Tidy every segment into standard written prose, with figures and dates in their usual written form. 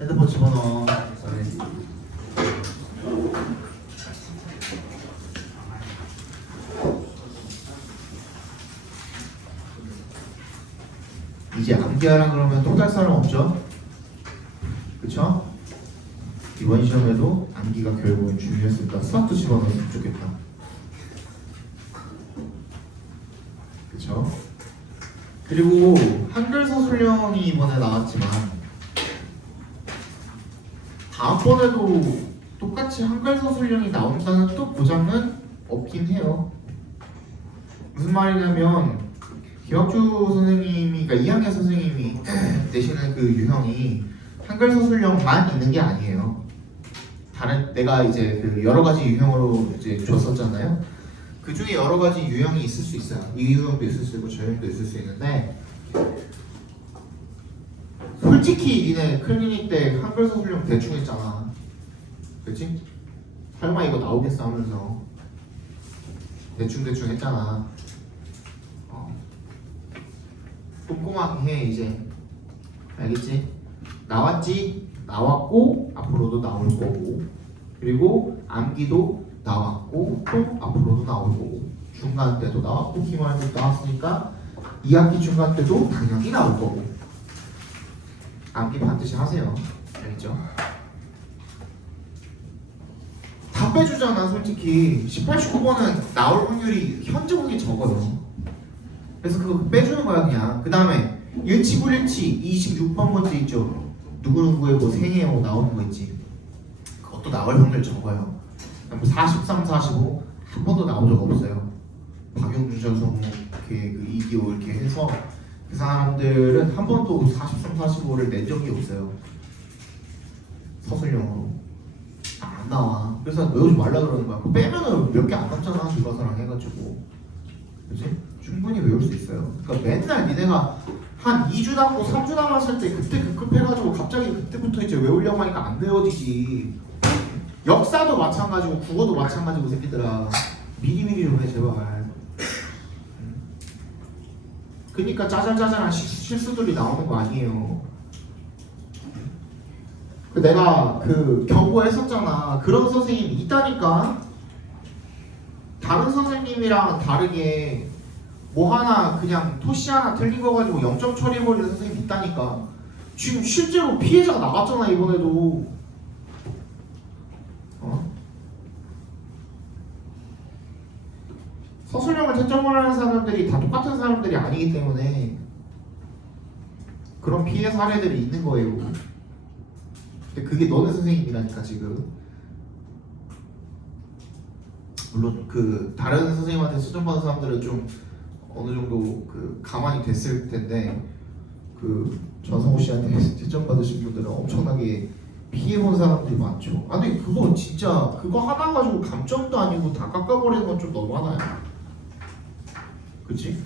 핸드폰 집어넣어. 이제 암기하라 그러면 똑딱 사람 없죠? 그쵸? 이번 시험에도 암기가 결국은 중요했으니까 수학도 집어넣으면 좋겠다. 그쵸? 그리고 한글 서술형이 이번에 나왔지만 다음번에도 똑같이 한글 서술형이 나온다는 또 보장은 없긴 해요. 무슨 말이냐면 김학주 선생님이, 그러니까 2학년 선생님이 내시는 그 유형이 한글 서술형만 있는 게 아니에요. 다른 내가 이제 그 여러 가지 유형으로 이제 줬었잖아요. 그 중에 여러 가지 유형이 있을 수 있어요. 이 유형도 있을 수 있고 저 유형도 있을 수 있는데 솔직히 니네 클리닉 때 한글 서술형 대충 했잖아. 그치? 설마 이거 나오겠어 하면서 대충 했잖아. 꼼꼼하게 해 이제. 알겠지? 나왔지? 나왔고 앞으로도 나올 거고, 그리고 암기도 나왔고 또 앞으로도 나올 거고, 중간 때도 나왔고 기말 때도 나왔으니까 2학기 중간 때도 당연히 나올 거고. 암기 반드시 하세요. 알겠죠? 다 빼주잖아. 솔직히 18, 19번은 나올 확률이 현재 보기 적어요. 그래서 그거 빼주는 거야 그냥. 그 다음에 일치불일치 26번 문제 있죠. 누구누구의 뭐 생애요 나오는 거 있지. 그것도 나올 확률 적어요. 43, 45 한 번도 나온 적 없어요. 박용준 선수 이렇게 그 이기호 이렇게 해서 그 사람들은 한 번도 43, 45를 낸 적이 없어요. 서술형으로 안 나와. 그래서 외우지 말라 그러는 거야. 그거 빼면은 몇 개 안 남잖아. 교과서랑 해가지고. 그치? 충분히 외울 수 있어요. 그러니까 맨날 니네가 한 2주 남고 3주 남았을 때 그때 급급해가지고 갑자기 그때부터 이제 외우려고 하니까 안 외워지지. 역사도 마찬가지고 국어도 마찬가지고 새끼들아. 미리미리 좀 해 제발. 그러니까 짜잘짜잘한 실수들이 나오는 거 아니에요. 내가 그 경고했었잖아. 그런 선생님이 있다니까. 다른 선생님이랑 다르게 뭐 하나 그냥 토시 하나 틀린 거 가지고 0점 처리해버리는 선생님이 있다니까. 지금 실제로 피해자가 나갔잖아 이번에도. 서술형을 채점을 하는 사람들이 다 똑같은 사람들이 아니기 때문에 그런 피해 사례들이 있는 거예요. 근데 그게 너네 선생님이라니까 지금. 물론 그 다른 선생님한테 수정 받은 사람들은 좀 어느 정도 그 가만히 됐을 텐데 그 전성호 씨한테 채점 받으신 분들은 엄청나게 피해 본 사람들이 많죠. 아니 그거 진짜 그거 하나 가지고 감점도 아니고 다 깎아버리는 건 좀 너무하나요? 그치?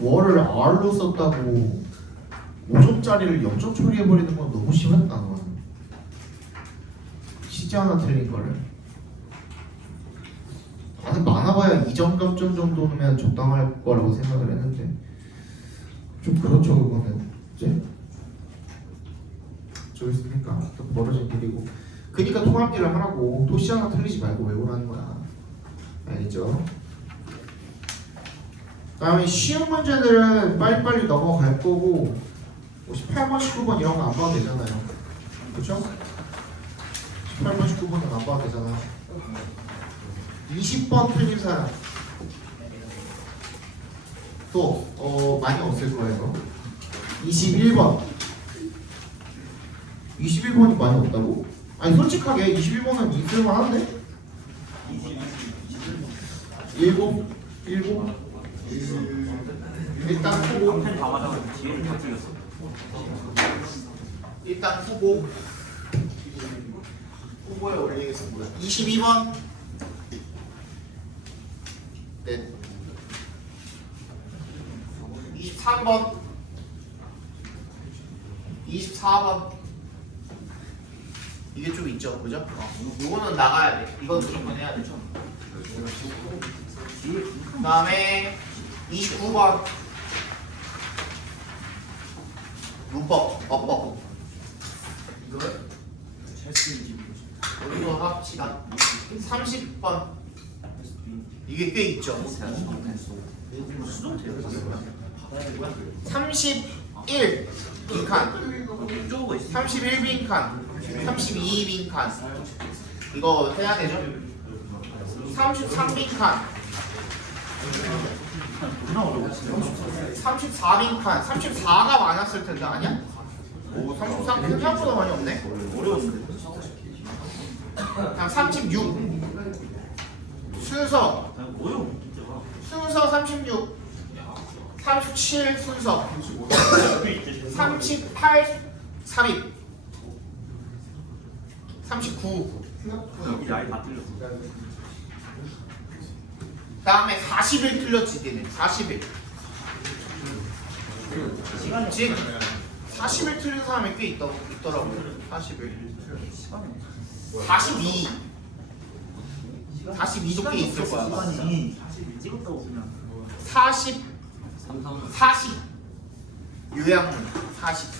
월을 R로 썼다고 5점짜리를 0점 처리해버리는 건 너무 심했다. 넌 시제 하나 틀린 거를. 나는 많아봐야 2점 감점 정도면 적당할 거라고 생각을 했는데 좀 그렇죠 그거는. 이제 저기 있으니까 또 벌어진 일이고. 그니까 통합기를 하라고. 토시 하나 틀리지 말고 외우라는 거야. 알겠죠? 다음에 쉬운 문제들은 빨리빨리 넘어갈 거고 18번, 19번 이런 거 안 봐도 되잖아요. 그쵸? 18번, 19번은 안 봐도 되잖아. 20번 틀린 사람 또 많이 없을 거예요. 21번 21번이 많이 없다고? 아니 솔직하게 21번은 있을만 한데? 7 일단 후보. 일단 후보에 올리겠습니다. 22번 네. 23번 24번 이게 좀 있죠, 그죠? 요거는 나가야 돼. 이건 무조건 해야 되죠. 그 다음에 29번 문법, 어법. 이거를 찰스인지 우리도 합시다. 30번. 이게 꽤 있죠. 수동 돼요. 31 빈칸, 쪼가 있어. 31 빈칸, 32 빈칸. 이거 해야 되죠? 33 빈칸, 34 빈칸. 34가 많았을 텐데 아니야? 오, 33 생각보다 많이 없네. 어려웠는데. 그냥 36 순서, 어려워. 순서 36, 37 순서, 38 삽입, 39. 여기 아예 다 틀렸어. 다음에 40일 틀렸지 니네. 40일. 시간이 지금 40일 틀린 사람이 꽤 있더라고요. 40일. 42. 42도 꽤 있을 거야. 시간이 찍었다고 그냥. 40. 40. 요양문 40.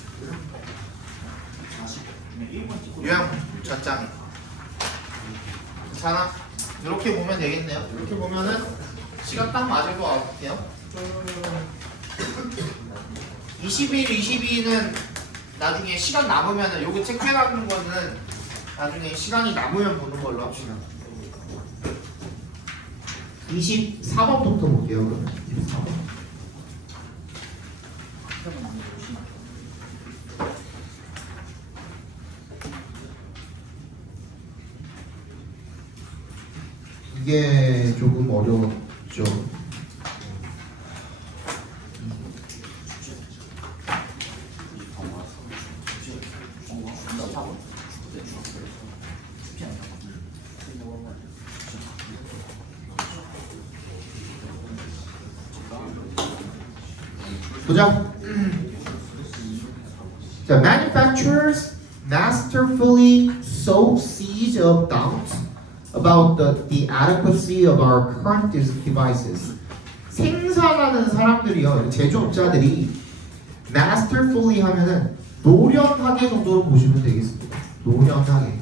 그냥 1번 찍고. 요양문 젖장에. 괜찮아? 이렇게 보면 되겠네요. 이렇게 보면은 시간 딱 맞을 것 같아요. 21, 22는 나중에 시간 남으면은 요거 체크해가는 거는 나중에 시간이 남으면 보는 걸로 합시다. 24번부터 볼게요. 그러면 24번. 이게 조금 어려웠죠. 보자. 자, manufacturers masterfully sow seeds of doubt about the adequacy of our current devices. 생산하는 사람들이요, 제조업자들이 masterfully 하면은 노련하게 정도로 보시면 되겠습니다. 노련하게.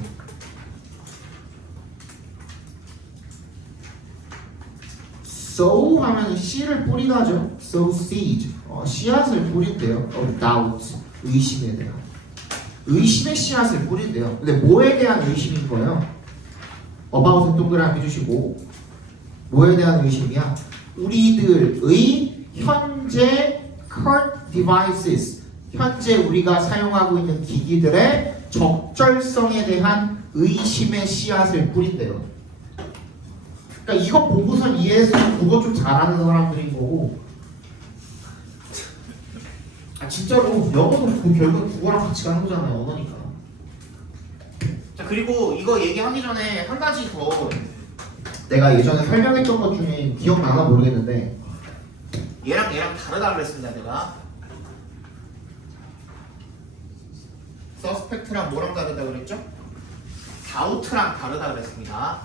sow 하면 씨를 뿌리다죠. sow seed. 씨앗을 뿌린대요. of doubt. 의심에 대한. 의심의 씨앗을 뿌린대요. 근데 뭐에 대한 의심인 거예요? about에 동그라미 주시고 뭐에 대한 의심이야? 우리들의 현재 current devices, 현재 우리가 사용하고 있는 기기들의 적절성에 대한 의심의 씨앗을 뿌린대요. 그러니까 이거 보고선 이해해서 국어 좀 잘하는 사람들인 거고, 진짜로 영어도 결국 국어랑 같이 가는 거잖아요. 언어니까. 자, 그리고 이거 얘기하기 전에 한 가지 더 내가 예전에 설명했던 것 중에 기억나나 모르겠는데 얘랑 다르다 그랬습니다. 내가 서스펙트랑 뭐랑 다르다 그랬죠? 다우트랑 다르다 그랬습니다.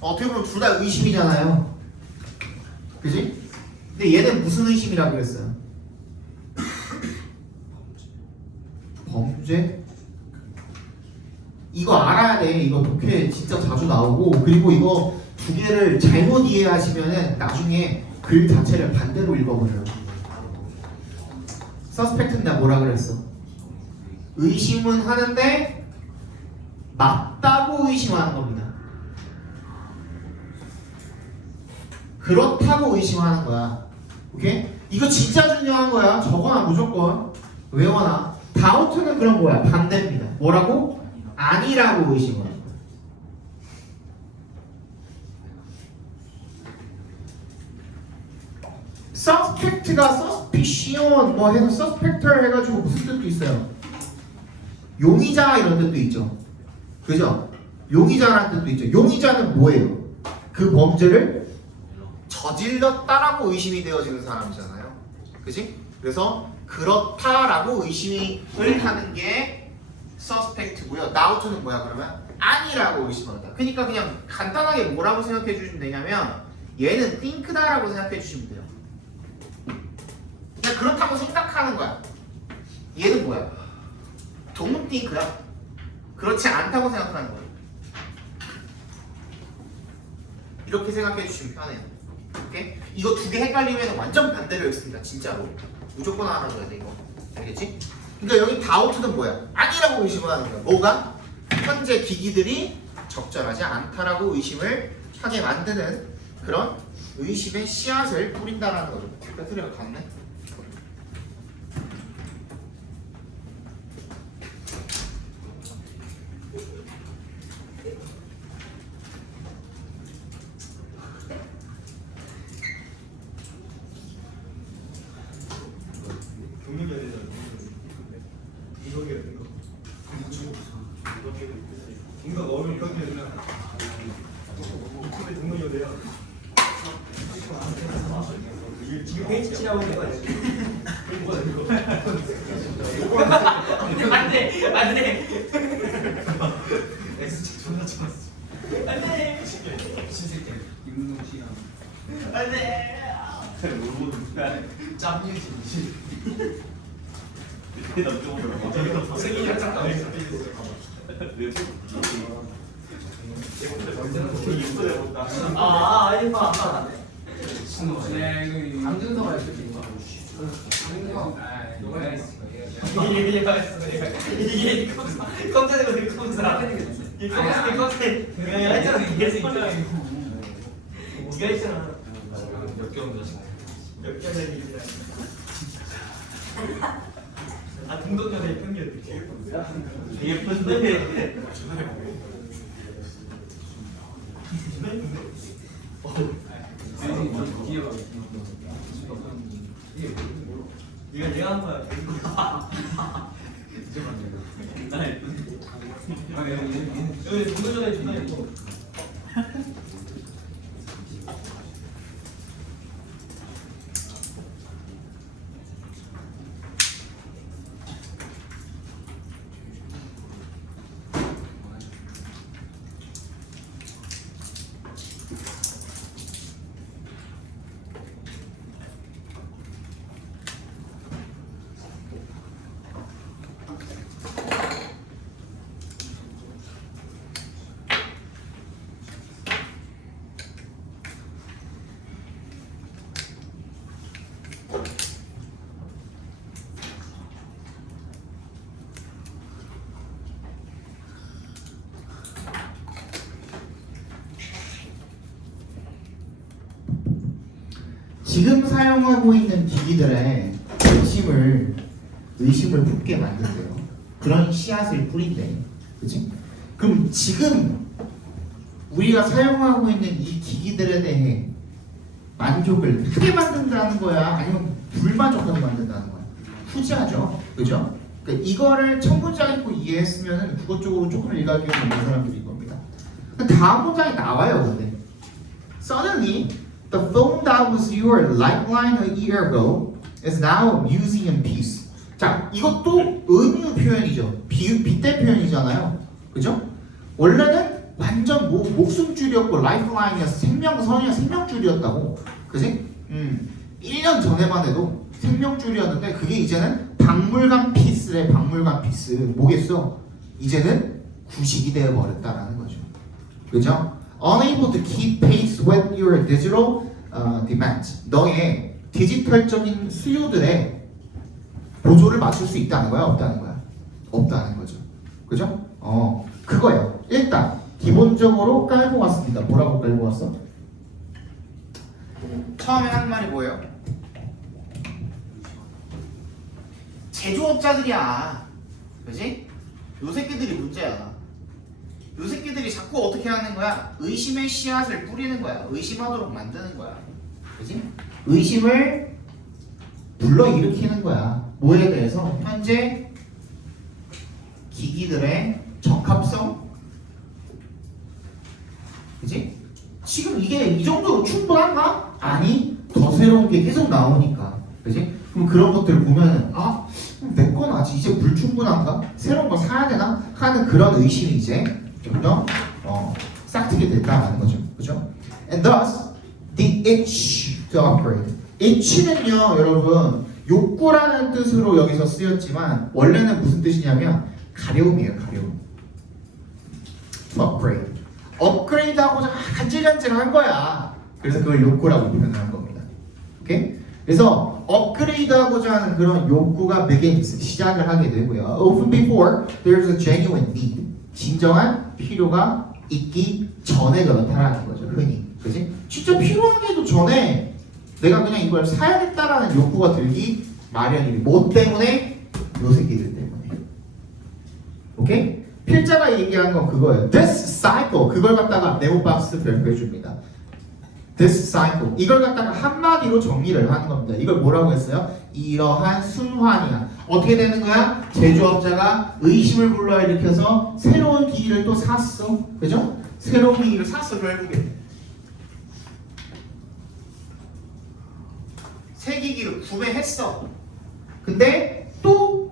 어떻게 보면 둘 다 의심이잖아요. 그지? 근데 얘는 무슨 의심이라고 그랬어요? 범죄? 이거 알아야 돼. 이거 독해 진짜 자주 나오고, 그리고 이거 두 개를 잘못 이해하시면은 나중에 글 자체를 반대로 읽어버려요. 서스펙트는 내가 뭐라 그랬어? 의심은 하는데 맞다고 의심하는 겁니다. 그렇다고 의심하는 거야. 오케이? 이거 진짜 중요한 거야. 적어놔 무조건. 외워놔. 다우트는 그런 거야. 반대입니다. 뭐라고? 아니라고 의심하는 거야. suspect가 suspicion 뭐 해서 suspector 해가지고 무슨 뜻도 있어요? 용의자 이런 뜻도 있죠. 그죠? 용의자라는 뜻도 있죠. 용의자는 뭐예요? 그 범죄를 저질렀다라고 의심이 되어지는 사람이잖아요. 그지? 그래서 그렇다라고 의심을 하는 게 suspect고요. doubt는 뭐야 그러면? 아니라고 의심한다. 그러니까 그냥 간단하게 뭐라고 생각해 주시면 되냐면 얘는 think다라고 생각해 주시면 돼요. 그냥 그렇다 생각하는 거야. 얘는 뭐야? don't think야. 그렇지 않다고 생각하는 거야. 이렇게 생각해 주시면 편해요. 오케이? 이거 두 개 헷갈리면 완전 반대로 읽습니다. 진짜로. 무조건 알아줘야 돼 이거. 알겠지? 그러니까 여기 다우트는 뭐야? 아니라고 의심을 하는 거야. 뭐가? 현재 기기들이 적절하지 않다라고 의심을 하게 만드는 그런 의심의 씨앗을 뿌린다라는 거죠. 배터리가 갔네. 이거 어려운 편이야. 지금 페이지 칠하고 있는 거 아니야? 안돼 안돼. 존나 참았어. 안돼. 김문동 씨랑. 안돼. 짬유지. 생이 살짝 나와 있어. 아니 봐. 강준서가 있었지. 이게 컴퓨터가 컴퓨터. 이게 컴퓨터. 내가 했잖아. 이게 있잖아. 네가 있잖아. 역경자식이야. 아 동덕여자의 평균 예쁜데. 이거 내가 한 거야. 나 예쁜데. 여기 동덕여자 존나 예뻐. 지금 사용하고 있는 기기들의 의심을 품게 만든대요. 그런 씨앗을 뿌린대. 그치? 그럼 지금 우리가 사용하고 있는 이 기기들에 대해 만족을 크게 만든다는 거야? 아니면 불만족하게 만든다는 거야? 후자죠. 그죠? 그러니까 이거를 첫 문장 읽고 이해했으면 국어 쪽으로 조금 일가견이 있는 사람들인 겁니다. 다음 문장이 나와요, 근데. Suddenly, the phone that was your lifeline a year ago is now a museum piece. 자, 이것도 은유 표현이죠. 빗대 표현이잖아요. 그죠? 원래는 완전 목숨줄이었고 라이프라인이어서 생명줄이었다고. 그지? 1년 전에만 해도 생명줄이었는데 그게 이제는 박물관 피스래. 박물관 피스. 뭐겠어? 이제는 구식이 되어버렸다라는 거죠. 그죠? Unable to keep pace with your digital demands. 너의 디지털적인 수요들에 보조를 맞출 수 있다는 거야? 없다는 거야? 없다는 거죠. 그죠? 그거예요. 일단 기본적으로 깔고 왔습니다. 뭐라고 깔고 왔어? 처음에 한 말이 뭐예요? 제조업자들이야. 그지? 요 새끼들이 문제야. 요 새끼들이 자꾸 어떻게 하는 거야? 의심의 씨앗을 뿌리는 거야. 의심하도록 만드는 거야. 그지? 의심을 불러일으키는 거야. 뭐에 대해서? 현재 기기들의 적합성? 그지? 지금 이게 이 정도로 충분한가? 아니, 더 새로운 게 계속 나오니까. 그지? 그럼 그런 것들을 보면은 내 건 아직 이제 불충분한가? 새로운 걸 사야 되나? 하는 그런 의심이 이제 좀 더 싹트게 됐다는 거죠. 그죠? And thus, the itch to upgrade. itch는요, 여러분, 욕구라는 뜻으로 여기서 쓰였지만 원래는 무슨 뜻이냐면 가려움이에요. 가려움. upgrade. 업그레이드하고자 간질간질한 거야. 그래서 그걸 욕구라고 표현을 한 겁니다. 오케이? 그래서 업그레이드하고자 하는 그런 욕구가 begins, 시작을 하게 되고요. Often before there's a genuine need. 진정한 필요가 있기 전에 그렇다라는 거죠. 흔히. 그지? 진짜 필요하기도 전에 내가 그냥 이걸 사야겠다라는 욕구가 들기 마련이에요. 뭐 때문에? 요 새끼들 때문에. 오케이? 필자가 얘기한 건 그거예요. This cycle. 그걸 갖다가 네모박스 별표해 줍니다. This cycle. 이걸 갖다가 한마디로 정리를 하는 겁니다. 이걸 뭐라고 했어요? 이러한 순환이야. 어떻게 되는 거야? 제조업자가 의심을 불러일으켜서 새로운 기기를 또 샀어. 그죠? 새로운 기기를 샀어 결국에. 새 기기를 구매했어. 근데 또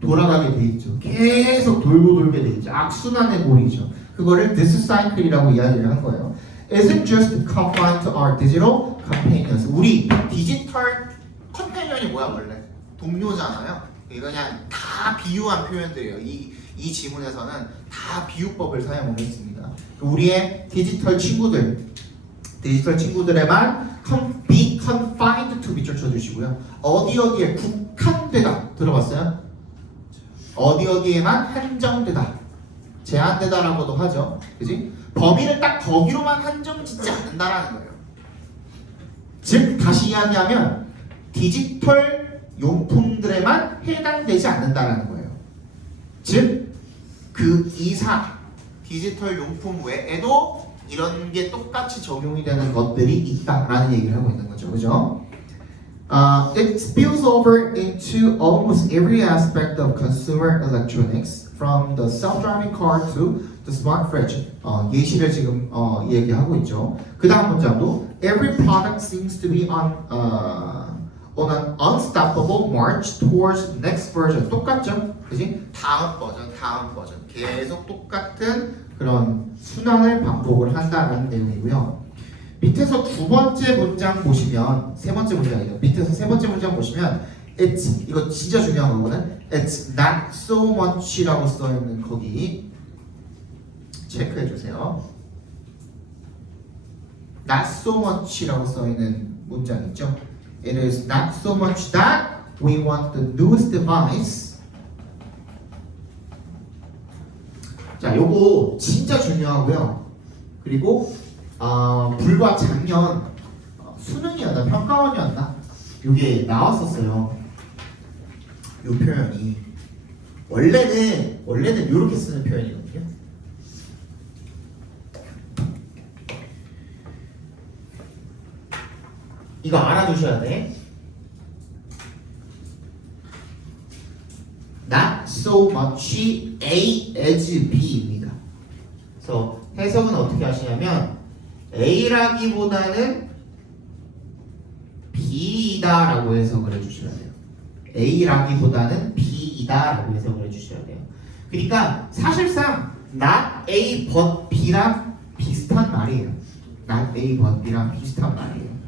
돌아가게 돼 있죠. 계속 돌고 돌게 돼 있죠. 악순환의 고리죠. 그거를 this cycle이라고 이야기를 한 거예요. Isn't just confined to our digital companions. 우리 디지털 컴패니언이 뭐야 원래? 동료잖아요. 이거 그냥 다 비유한 표현들이에요. 이 지문에서는 다 비유법을 사용을 했습니다. 우리의 디지털 친구들에만 be confined to 밑줄 쳐주시고요. 어디에 국한되다 들어봤어요? 어디에만 한정되다, 제한되다라고도 하죠. 그지? 범위를 딱 거기로만 한정짓지 않는다라는 거예요. 즉 다시 이야기하면 디지털 용품들에만 해당되지 않는다라는 거예요. 즉 그 이상 디지털 용품 외에도 이런 게 똑같이 적용이 되는 것들이 있다라는 얘기를 하고 있는 거죠. 그죠? It spills over into almost every aspect of consumer electronics, from the self-driving car to the smart fridge. 예시를 지금 얘기하고 있죠. 그 다음 문장도 Every product seems to be on an unstoppable march towards next version. 똑같죠? 그지? 다음 버전. 계속 똑같은 그런 순환을 반복을 한다는 내용이고요. 밑에서 두 번째 문장 보시면, 세 번째 문장이죠. 밑에서 세 번째 문장 보시면 It's, 이거 진짜 중요한 거거든. It's not so much라고 써있는 거기 체크해 주세요. Not so much라고 써있는 문장 있죠. It is not so much that we want the newest device. 자, 요거 진짜 중요하고요. 그리고 불과 작년 수능이었나 평가원이었나 요게 나왔었어요. 요 표현이 원래는 요렇게 쓰는 표현이거든요. 이거 알아두셔야 돼. Not so much A as B입니다. 그래서 해석은 어떻게 하시냐면 A라기보다는 B이다라고 해석을 해주셔야 돼요. A라기보다는 B이다라고 해석을 해주셔야 돼요. 그러니까 사실상 not A but B랑 비슷한 말이에요. not A but B랑 비슷한 말이에요.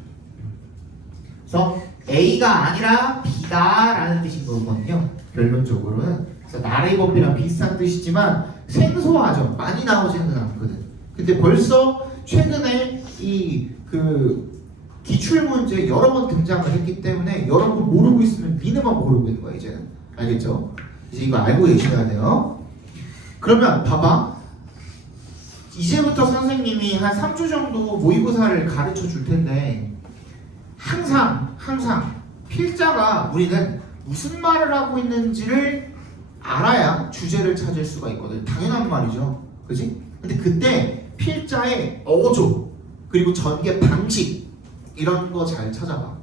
그래서 A가 아니라 B다라는 뜻인 거거든요. 결론적으로는. 그래서 not A but B랑 비슷한 뜻이지만 생소하죠. 많이 나오지는 않거든. 근데 벌써 최근에 기출 문제 여러 번 등장을 했기 때문에 여러분 모르고 있으면 니네만 모르고 있는 거야 이제는. 알겠죠? 이제 이거 알고 계셔야 돼요. 그러면 봐봐. 이제부터 선생님이 한 3주 정도 모의고사를 가르쳐 줄 텐데 항상 필자가 우리는 무슨 말을 하고 있는지를 알아야 주제를 찾을 수가 있거든. 당연한 말이죠. 그지? 근데 그때 필자의 어조 그리고 전개 방식 이런 거 잘 찾아봐.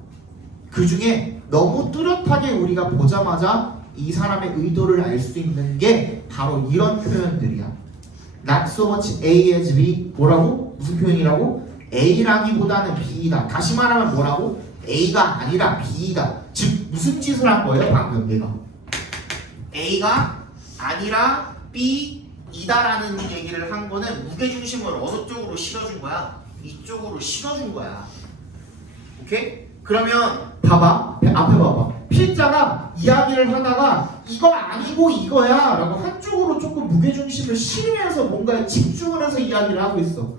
그 중에 너무 뚜렷하게 우리가 보자마자 이 사람의 의도를 알 수 있는 게 바로 이런 표현들이야. Not so much A as B. 뭐라고? 무슨 표현이라고? A라기보다는 B이다. 다시 말하면 뭐라고? A가 아니라 B이다. 즉 무슨 짓을 한 거예요 방금 내가? A가 아니라 B이다라는 얘기를 한 거는 무게중심을 어느 쪽으로 실어준 거야? 이쪽으로 실어준 거야. 오케이? 그러면 봐봐. 앞에 봐봐. P자가 이야기를 하다가 이거 아니고 이거야 라고 한쪽으로 조금 무게중심을 실으면서 뭔가에 집중을 해서 이야기를 하고 있어.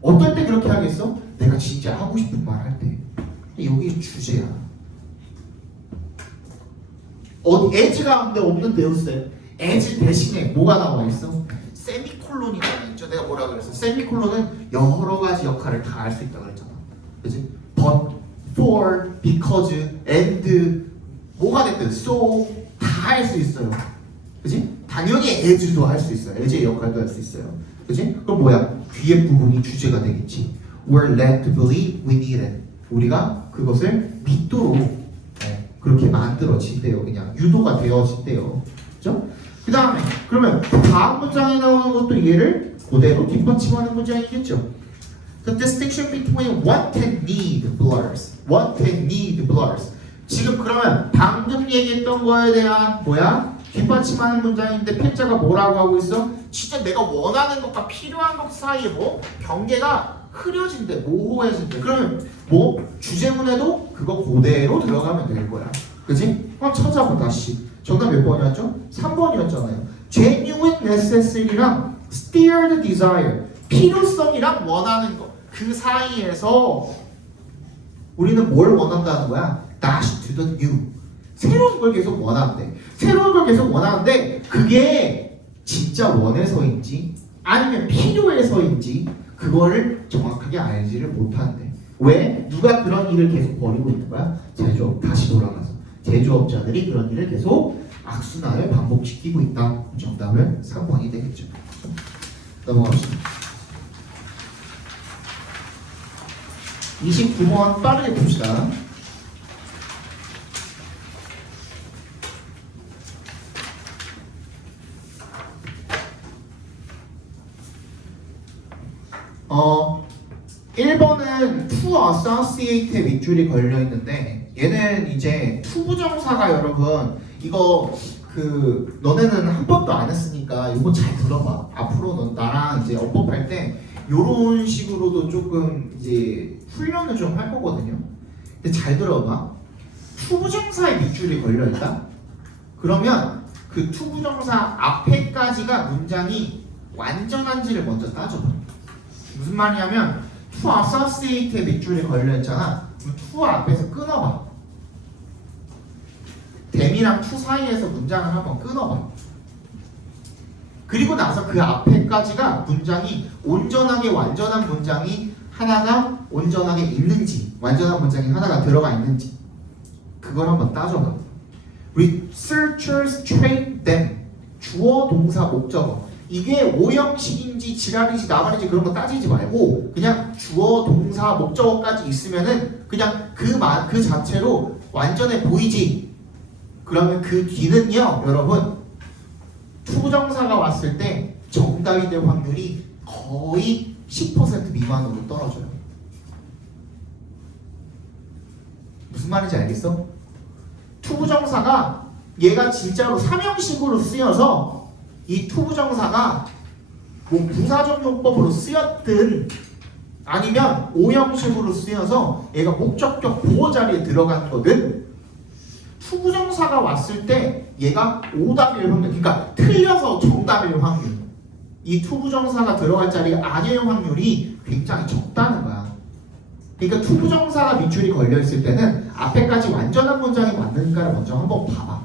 어떨 때 그렇게 하겠어? 내가 진짜 하고 싶은 말 할 때. 여기 주제야. as가 없는데요, 쌤. as 대신에 뭐가 나와 있어? 세미콜론이 나와 있죠. 내가 뭐라 그랬어? 세미콜론은 여러 가지 역할을 다 할 수 있다 그랬잖아. 그지? but, for, because, and 뭐가 됐든 so 다 할 수 있어요. 그지? 당연히 as도 할 수 있어요. as의 역할도 할 수 있어요. 그지? 그럼 뭐야? 뒤에 부분이 주제가 되겠지. We're led to believe we need it. 우리가 그것을 믿도록 그렇게 만들어진대요. 그냥 유도가 되어진대요. 그죠? 그 다음에 그러면 다음 문장에 나오는 것도 얘를 그대로 뒷받침하는 문장이겠죠. The distinction between want and need blurs. Want and need blurs. 지금 그러면 방금 얘기했던 거에 대한 뭐야? 뒷받침하는 문장인데 패자가 뭐라고 하고 있어? 진짜 내가 원하는 것과 필요한 것 사이에 뭐 경계가 흐려진대, 모호해진대. 그러면 뭐 주제문에도 그거 그대로 들어가면 될 거야. 그지? 한번 찾아봐 다시. 정답 몇 번이었죠? 3번이었잖아요. Genuine necessity랑 steered desire. 필요성이랑 원하는 것. 그 사이에서 우리는 뭘 원한다는 거야? Dash to the new. 새로운 걸 계속 원한대. 새로운 걸 계속 원하는데 그게 진짜 원해서인지 아니면 필요해서인지 그거를 정확하게 알지를 못한대. 왜? 누가 그런 일을 계속 벌이고 있는 거야? 제조업. 다시 돌아가서 제조업자들이 그런 일을 계속 악순환을 반복시키고 있다. 정답은 3번이 되겠죠. 넘어갑시다. 29번 빠르게 봅시다. 어 1번은 to associate의 밑줄이 걸려 있는데 얘는 이제 투부정사가 여러분 이거 그 너네는 한 번도 안 했으니까 이거 잘 들어봐. 앞으로 너 나랑 이제 어법할 때 요런 식으로도 조금 이제 훈련을 좀 할 거거든요. 근데 잘 들어봐. 투부정사의 밑줄이 걸려 있다. 그러면 그 투부정사 앞에까지가 문장이 완전한지를 먼저 따져봐. 무슨 말이냐면 to associate의 밑줄이 걸려있잖아. 그럼 to 앞에서 끊어봐. them이랑 to 사이에서 문장을 한번 끊어봐. 그리고 나서 그 앞에까지가 문장이 온전하게 완전한 문장이 하나가 온전하게 있는지 완전한 문장이 하나가 들어가 있는지 그걸 한번 따져봐. Researchers train them. 주어 동사 목적어. 이게 오형식인지 지랄인지 나발인지 그런 거 따지지 말고 그냥 주어 동사 목적어까지 있으면은 그냥 그 자체로 완전해 보이지. 그러면 그 뒤는요 여러분 투부정사가 왔을 때 정답이 될 확률이 거의 10% 미만으로 떨어져요. 무슨 말인지 알겠어? 투부정사가 얘가 진짜로 삼형식으로 쓰여서 이 투부정사가 뭐 부사적 용법으로 쓰였든 아니면 오형식으로 쓰여서 얘가 목적격 보호 자리에 들어간 거든 투부정사가 왔을 때 얘가 오답일 확률, 그러니까 틀려서 정답일 확률, 이 투부정사가 들어갈 자리가 아닐 확률이 굉장히 적다는 거야. 그러니까 투부정사가 밑줄이 걸려있을 때는 앞에까지 완전한 문장이 맞는가를 먼저 한번 봐봐.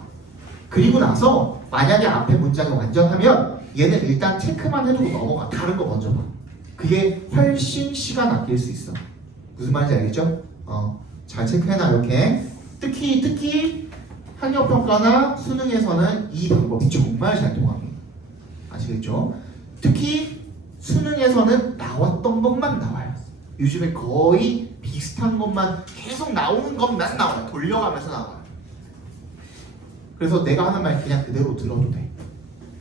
그리고 나서 만약에 앞에 문장이 완전하면 얘는 일단 체크만 해두고 넘어가. 다른 거 먼저 봐. 그게 훨씬 시간 아낄 수 있어. 무슨 말인지 알겠죠? 잘 체크해놔. 이렇게 특히 학력평가나 수능에서는 이 방법이 정말 잘 통합니다. 아시겠죠? 특히 수능에서는 나왔던 것만 나와요. 요즘에 거의 비슷한 것만 계속 나오는 것만 나와요. 돌려가면서 나와요. 그래서 내가 하는 말 그냥 그대로 들어도 돼.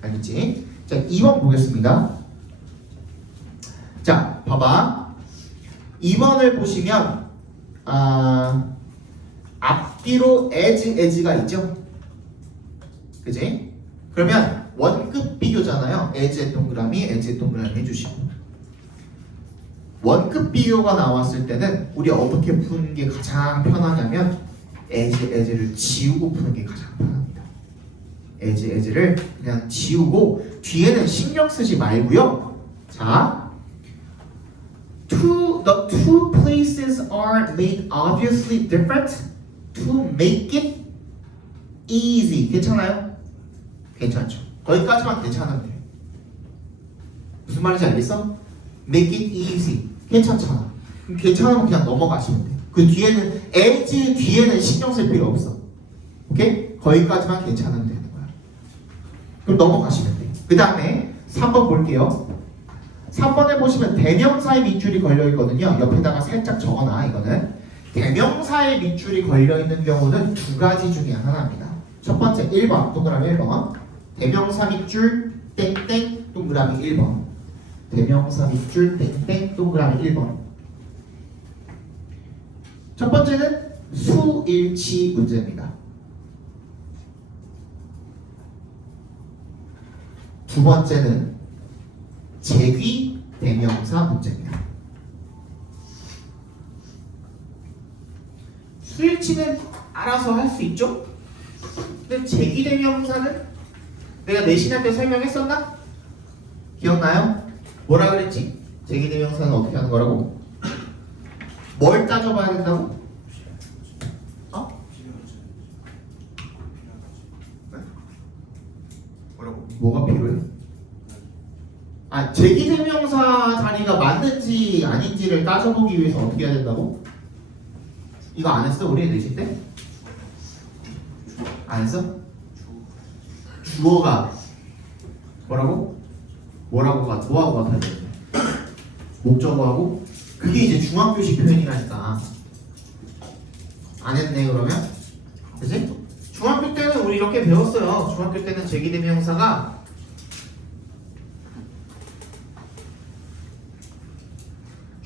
알겠지? 자, 2번 보겠습니다. 자, 봐봐. 2번을 보시면 앞뒤로 as가 있죠? 그지? 그러면 원급 비교잖아요. as의 동그라미 해주시고 원급 비교가 나왔을 때는 우리 어떻게 푸는 게 가장 편하냐면 as를 지우고 푸는 게 가장 편합니다. as를 그냥 지우고 뒤에는 신경 쓰지 말고요. 자, the two places are made obviously different to make it easy. 괜찮아요? 괜찮죠. 거기까지만 괜찮으면 돼요. 무슨 말인지 알겠어? Make it easy. 괜찮잖아. 그럼 괜찮으면 그냥 넘어가시면 돼요. 그 뒤에는 as 뒤에는 신경 쓸 필요 없어. 오케이? 거기까지만 괜찮으면 되는 거야. 그럼 넘어가시면 돼요. 그 다음에 3번 볼게요. 3번에 보시면 대명사의 밑줄이 걸려 있거든요. 옆에다가 살짝 적어놔. 이거는 대명사의 밑줄이 걸려 있는 경우는 두 가지 중에 하나입니다. 첫 번째 1번 동그라미 1번 대명사 밑줄 땡땡 동그라미 1번 대명사 밑줄 땡땡 동그라미 1번. 첫 번째는 수일치 문제입니다. 두 번째는 제귀 대명사 문제입니다. 수일치는 알아서 할 수 있죠? 근데 제귀 대명사는 내가 내신할 때 설명했었나? 기억나요? 뭐라 그랬지? 제귀 대명사는 어떻게 하는 거라고? 뭘 따져봐야 된다고? 어? 네? 뭐라고? 뭐가 필요해? 아, 제기대명사 단위가 맞는지 아닌지를 따져보기 위해서 어떻게 해야 된다고? 이거 안 했어? 우리 내신 때? 안 했어? 주어가 뭐라고? 뭐하고 같아야 되는데? 목적어하고? 그게 이제 중학교식 표현이라니까. 안 했네 그러면? 그치? 중학교 때는 우리 이렇게 배웠어요. 중학교 때는 제기대명사가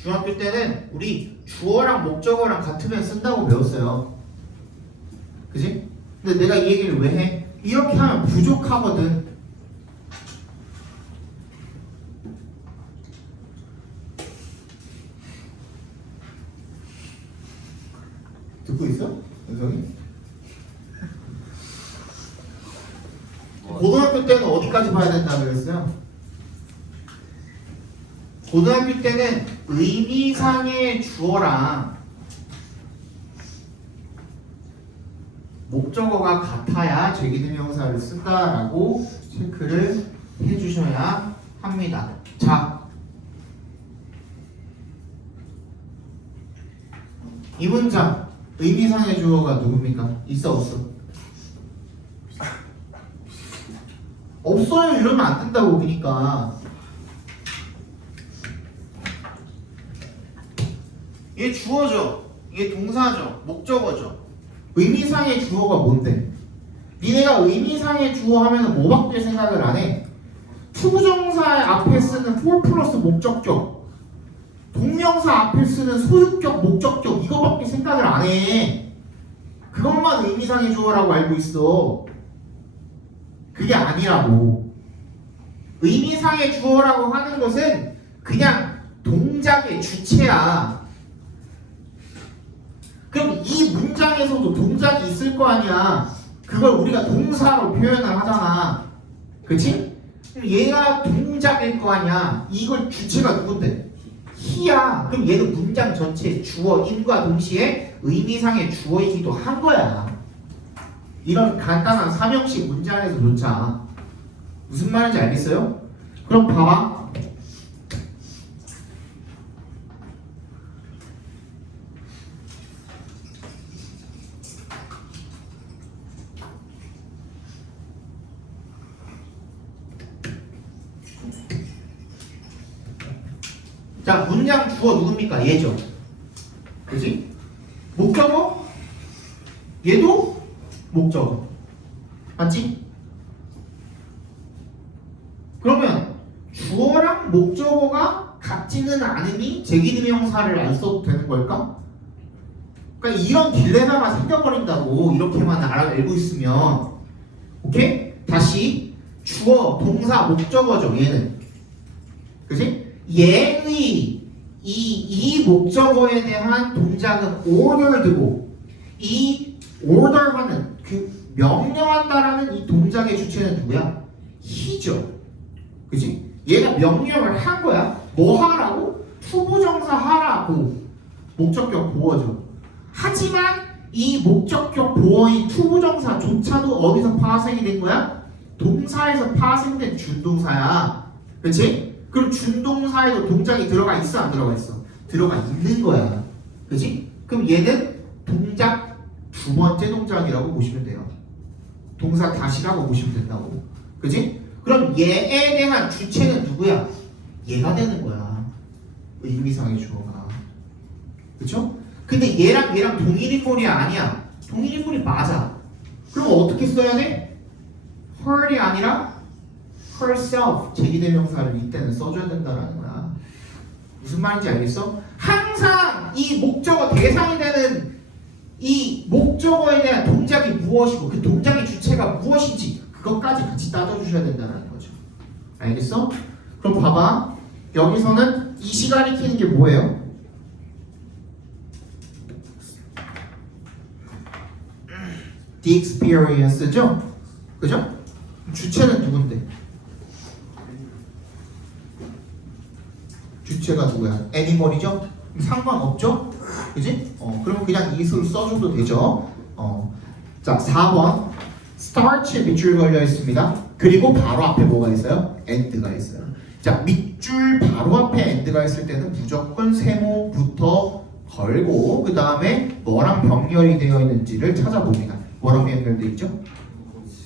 중학교 때는 우리 주어랑 목적어랑 같으면 쓴다고 배웠어요. 그치? 근데 내가 이 얘기를 왜 해? 이렇게 하면 부족하거든. 듣고 있어? 은성이? 고등학교 때는 어디까지 봐야 된다고 그랬어요? 고등학교 때는 의미상의 주어랑 목적어가 같아야 제기대명사를 쓴다라고 체크를 해주셔야 합니다. 자, 이 문장 의미상의 주어가 누굽니까? 있어 없어? 없어요 이러면 안 된다고. 그러니까 얘 주어죠. 얘 동사죠. 목적어죠. 의미상의 주어가 뭔데? 니네가 의미상의 주어 하면 뭐밖에 생각을 안 해? 투부정사 앞에 쓰는 for 플러스 목적격, 동명사 앞에 쓰는 소유격, 목적격 이거밖에 생각을 안 해. 그것만 의미상의 주어라고 알고 있어. 그게 아니라고. 의미상의 주어라고 하는 것은 그냥 동작의 주체야. 그럼 이 문장에서도 동작이 있을 거 아니야. 그걸 우리가 동사로 표현을 하잖아. 그치? 그럼 얘가 동작일 거 아니야. 이걸 주체가 누군데? he야. 그럼 얘는 문장 전체 주어인과 동시에 의미상의 주어이기도 한 거야. 이런 간단한 삼형식 문장에서조차. 무슨 말인지 알겠어요? 그럼 봐봐. 자, 문장 주어 누굽니까? 얘죠. 그지? 목적어? 얘도 목적어. 맞지? 그러면 주어랑 목적어가 같지는 않으니 제기대명사를 안 써도 되는 걸까? 그러니까 이런 딜레마가 생겨버린다고. 이렇게만 알고 있으면. 오케이? 다시 주어, 동사, 목적어죠. 얘는. 그지? 얘의 이 목적어에 대한 동작은 ordered고 이 order하는 그 명령한다라는 이 동작의 주체는 누구야? he죠. 그지? 얘가 명령을 한 거야. 뭐 하라고? 투부정사 하라고. 목적격 보어죠. 하지만 이 목적격 보어인 투부정사조차도 어디서 파생이 된 거야? 동사에서 파생된 준동사야. 그치? 그럼 준동사에도 동작이 들어가 있어 안 들어가 있어? 들어가 있는 거야. 그치? 그럼 얘는 동작 두 번째 동작이라고 보시면 돼요. 동사 다시라고 보시면 된다고. 그치? 그럼 얘에 대한 주체는 누구야? 얘가 되는 거야. 의미상의 주어가. 그쵸? 근데 얘랑 동일인물이 아니야. 동일인물이 맞아. 그럼 어떻게 써야 돼? her이 아니라 herself 제기대명사를 이때는 써줘야 된다는 거야. 무슨 말인지 알겠어? 항상 이 목적어 대상이 되는 이 목적어에 대한 동작이 무엇이고 그 동작의 주체가 무엇인지 그것까지 같이 따져주셔야 된다는 거죠. 알겠어? 그럼 봐봐. 여기서는 이 시간이 키는 게 뭐예요? The experience죠? 그죠? 주체는 누군데? 주체가 누구야? 애니멀이죠? 상관없죠? 그지? 그러면 그냥 이수를 써줘도 되죠? 자, 4번 start에 밑줄 걸려 있습니다. 그리고 바로 앞에 뭐가 있어요? and가 있어요. 자, 밑줄 바로 앞에 and가 있을 때는 무조건 세모부터 걸고 그 다음에 뭐랑 병렬이 되어 있는지를 찾아봅니다. 뭐랑 연결돼 있죠?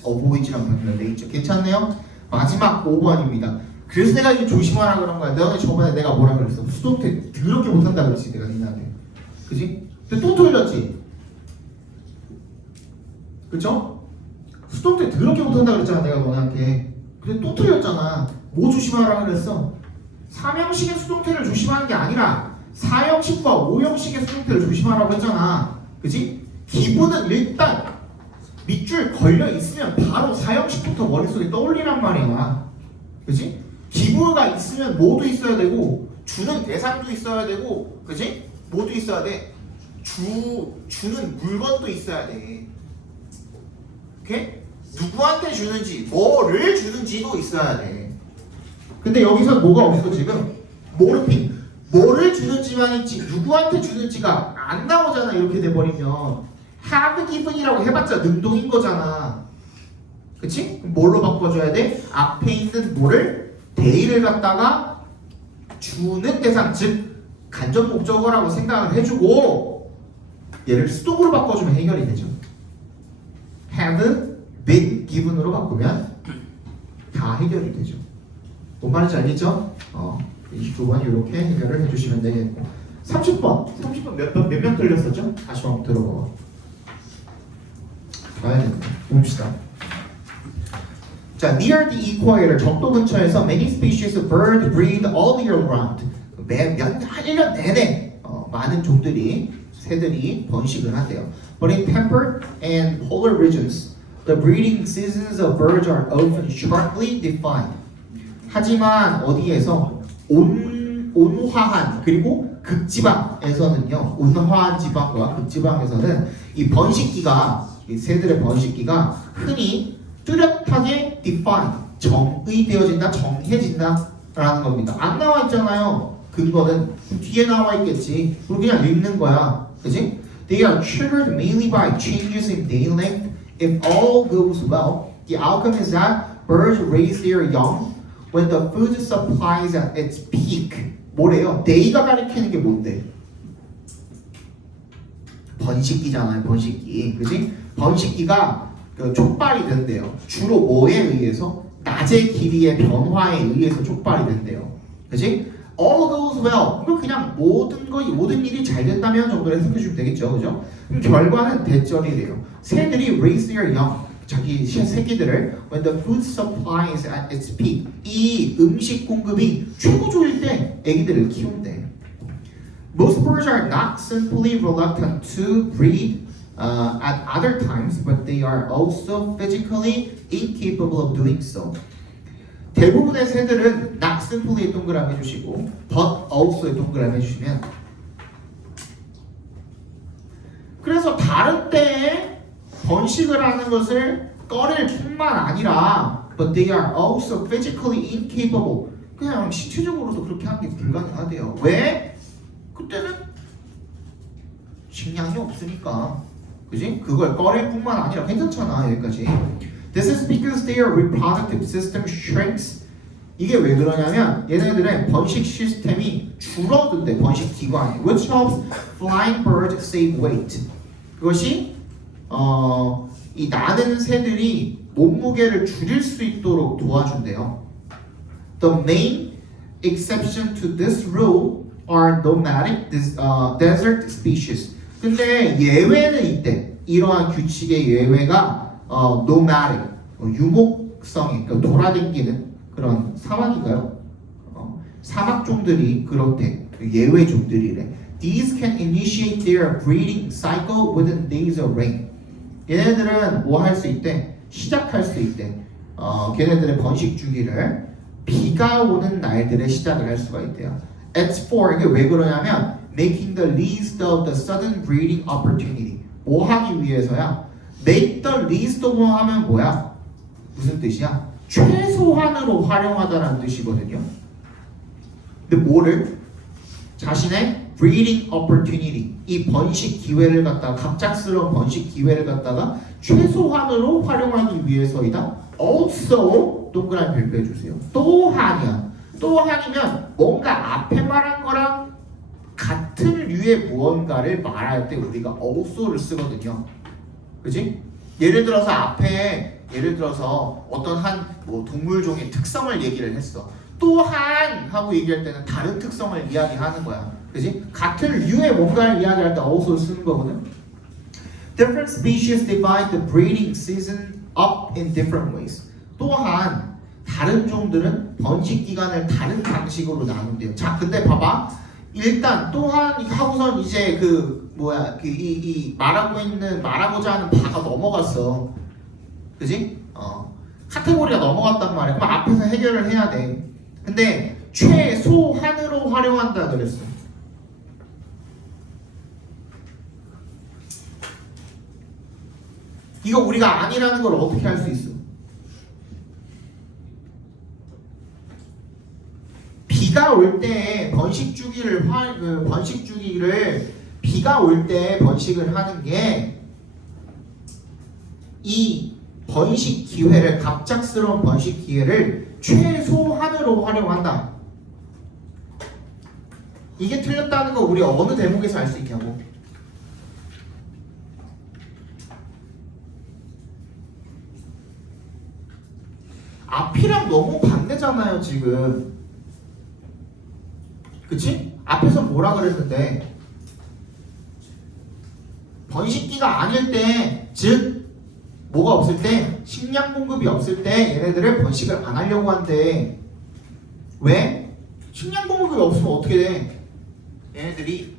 어보이지랑 연결돼 있죠. 괜찮네요? 마지막 5번입니다. 그래서 내가 이거 조심하라 그런 거야. 너네 저번에 내가 뭐라 그랬어? 수동태 더럽게 못한다 그랬지 내가 니나한테. 그지? 근데 또 틀렸지? 그쵸? 수동태 더럽게 못한다 그랬잖아 내가 너네한테. 근데 또 틀렸잖아. 뭐 조심하라 그랬어? 3형식의 수동태를 조심하는 게 아니라 4형식과 5형식의 수동태를 조심하라고 했잖아. 그지? 기본은 일단 밑줄 걸려 있으면 바로 4형식부터 머릿속에 떠올리란 말이야. 그지? 기부가 있으면 뭐도 있어야 되고 주는 대상도 있어야 되고 그지? 뭐도 있어야 돼? 주는 물건도 있어야 돼. 오케이? 누구한테 주는지 뭐를 주는지도 있어야 돼. 근데 여기서 뭐가 없어 지금? 모르핀 뭐를 주는지만 있지 누구한테 주는지가 안 나오잖아. 이렇게 돼버리면 have given이라고 해봤자 능동인 거잖아. 그치? 그럼 뭘로 바꿔줘야 돼? 앞에 있는 뭐를 대의를 갖다가 주는 대상 즉 간접 목적어라고 생각을 해주고 얘를 수동으로 바꿔주면 해결이 되죠. have been given으로 바꾸면 다 해결이 되죠. 뭔 말인지 알겠죠? 29번 이렇게 해결을 해주시면 되겠고 30번 몇 명 틀렸었죠? 다시 한번 들어봐. 봐야 됩니다. 봅시다. 자, near the equator 적도 근처에서 many species of bird breed all year round. 1년 내내 많은 종들이 새들이 번식을 한대요. But in temperate and polar regions, the breeding seasons of birds are often sharply defined. 하지만 어디에서 온화한 그리고 극지방에서는요, 온화한 지방과 극지방에서는 이 번식기가 이 새들의 번식기가 흔히 뚜렷하게 define 정의되어진다, 정해진다라는 겁니다. 안 나와 있잖아요. 근거는 뒤에 나와 있겠지. 우리 그냥 읽는 거야, 그지? They are triggered mainly by changes in day length. If all goes well, the outcome is that birds raise their young when the food supply is at its peak. 뭐래요? day가 가리키는 게 뭔데? 번식기잖아요, 번식기, 그지? 번식기가 촉발이 된대요. 주로 뭐에 의해서? 낮의 길이의 변화에 의해서 촉발이 된대요. 그지? All goes well. 이거 그냥 모든 일이 잘 된다면 정도로 해석해 주면 되겠죠, 그죠? 그럼 결과는 대절이래요. 새들이 raise their young, 자기 새끼들을 when the food supply is at its peak. 이 음식 공급이 최고조일 때 애기들을 키운대. Most birds are not simply reluctant to breed at other times, but they are also physically incapable of doing so. 대부분의 새들은 not simply에 동그라미 해주시고 but also에 동그라미 해주시면 그래서 다른 때에 번식을 하는 것을 꺼릴 뿐만 아니라 but they are also physically incapable. 그냥 신체적으로도 그렇게 하는 게 불가능하대요. 왜? 그때는 식량이 없으니까. 그지? 그걸 꺼릴 뿐만 아니라 괜찮잖아 여기까지. This is because their reproductive system shrinks. 이게 왜 그러냐면 얘네들의 번식 시스템이 줄어든대. 번식 기관이. Which helps flying birds save weight. 그것이 이 나는 새들이 몸무게를 줄일 수 있도록 도와준대요. The main exception to this rule are nomadic desert species. 근데 예외는 있대. 이러한 규칙의 예외가 nomadic, 유목성이, 그러니까 돌아다니는 그런 사막인가요? 사막종들이 그렇대. 예외종들이래. These can initiate their breeding cycle within days of rain. 얘네들은 뭐 할 수 있대? 시작할 수 있대. 걔네들의 번식 주기를 비가 오는 날들에 시작을 할 수가 있대요. It's for 이게 왜 그러냐면 making the least of the sudden breeding opportunity. 뭐 하기 위해서야? Make the least of 하면 뭐야? 무슨 뜻이야? 최소한으로 활용하다라는 뜻이거든요. 근데 뭐를? 자신의 breeding opportunity, 이 번식 기회를 갖다가 갑작스러운 번식 기회를 갖다가 최소한으로 활용하기 위해서이다. Also 동그라미 별표 해주세요. 또한이야. 또한이면 뭔가 앞에 말한 거랑 같은 류의 무언가를 말할 때 우리가 also를 쓰거든요. 그지? 예를 들어서 앞에 예를 들어서 어떤 한 뭐 동물종의 특성을 얘기를 했어. 또한 하고 얘기할 때는 다른 특성을 이야기하는 거야. 그지? 같은 류의 뭔가를 이야기할 때 also를 쓰는 거거든. Different species divide the breeding season up in different ways. 또한 다른 종들은 번식 기간을 다른 방식으로 나눈대요. 자, 근데 봐봐. 일단 또한 하고선 이제 이 말하고자 하는 바가 넘어갔어. 그지? 카테고리가 넘어갔단 말이야. 그럼 앞에서 해결을 해야 돼. 근데 최소한으로 활용한다 그랬어. 이거 우리가 아니라는 걸 어떻게 할 수 있어? 비가 올 때 번식 주기를 비가 올 때 번식을 하는 게 이 번식 기회를 갑작스러운 번식 기회를 최소한으로 활용한다. 이게 틀렸다는 거 우리 어느 대목에서 알 수 있냐고. 앞이랑 너무 반대잖아요 지금. 그치? 앞에서 뭐라 그랬는데 번식기가 아닐 때, 즉 뭐가 없을 때, 식량 공급이 없을 때 얘네들을 번식을 안 하려고 한대. 왜? 식량 공급이 없으면 어떻게 돼? 얘네들이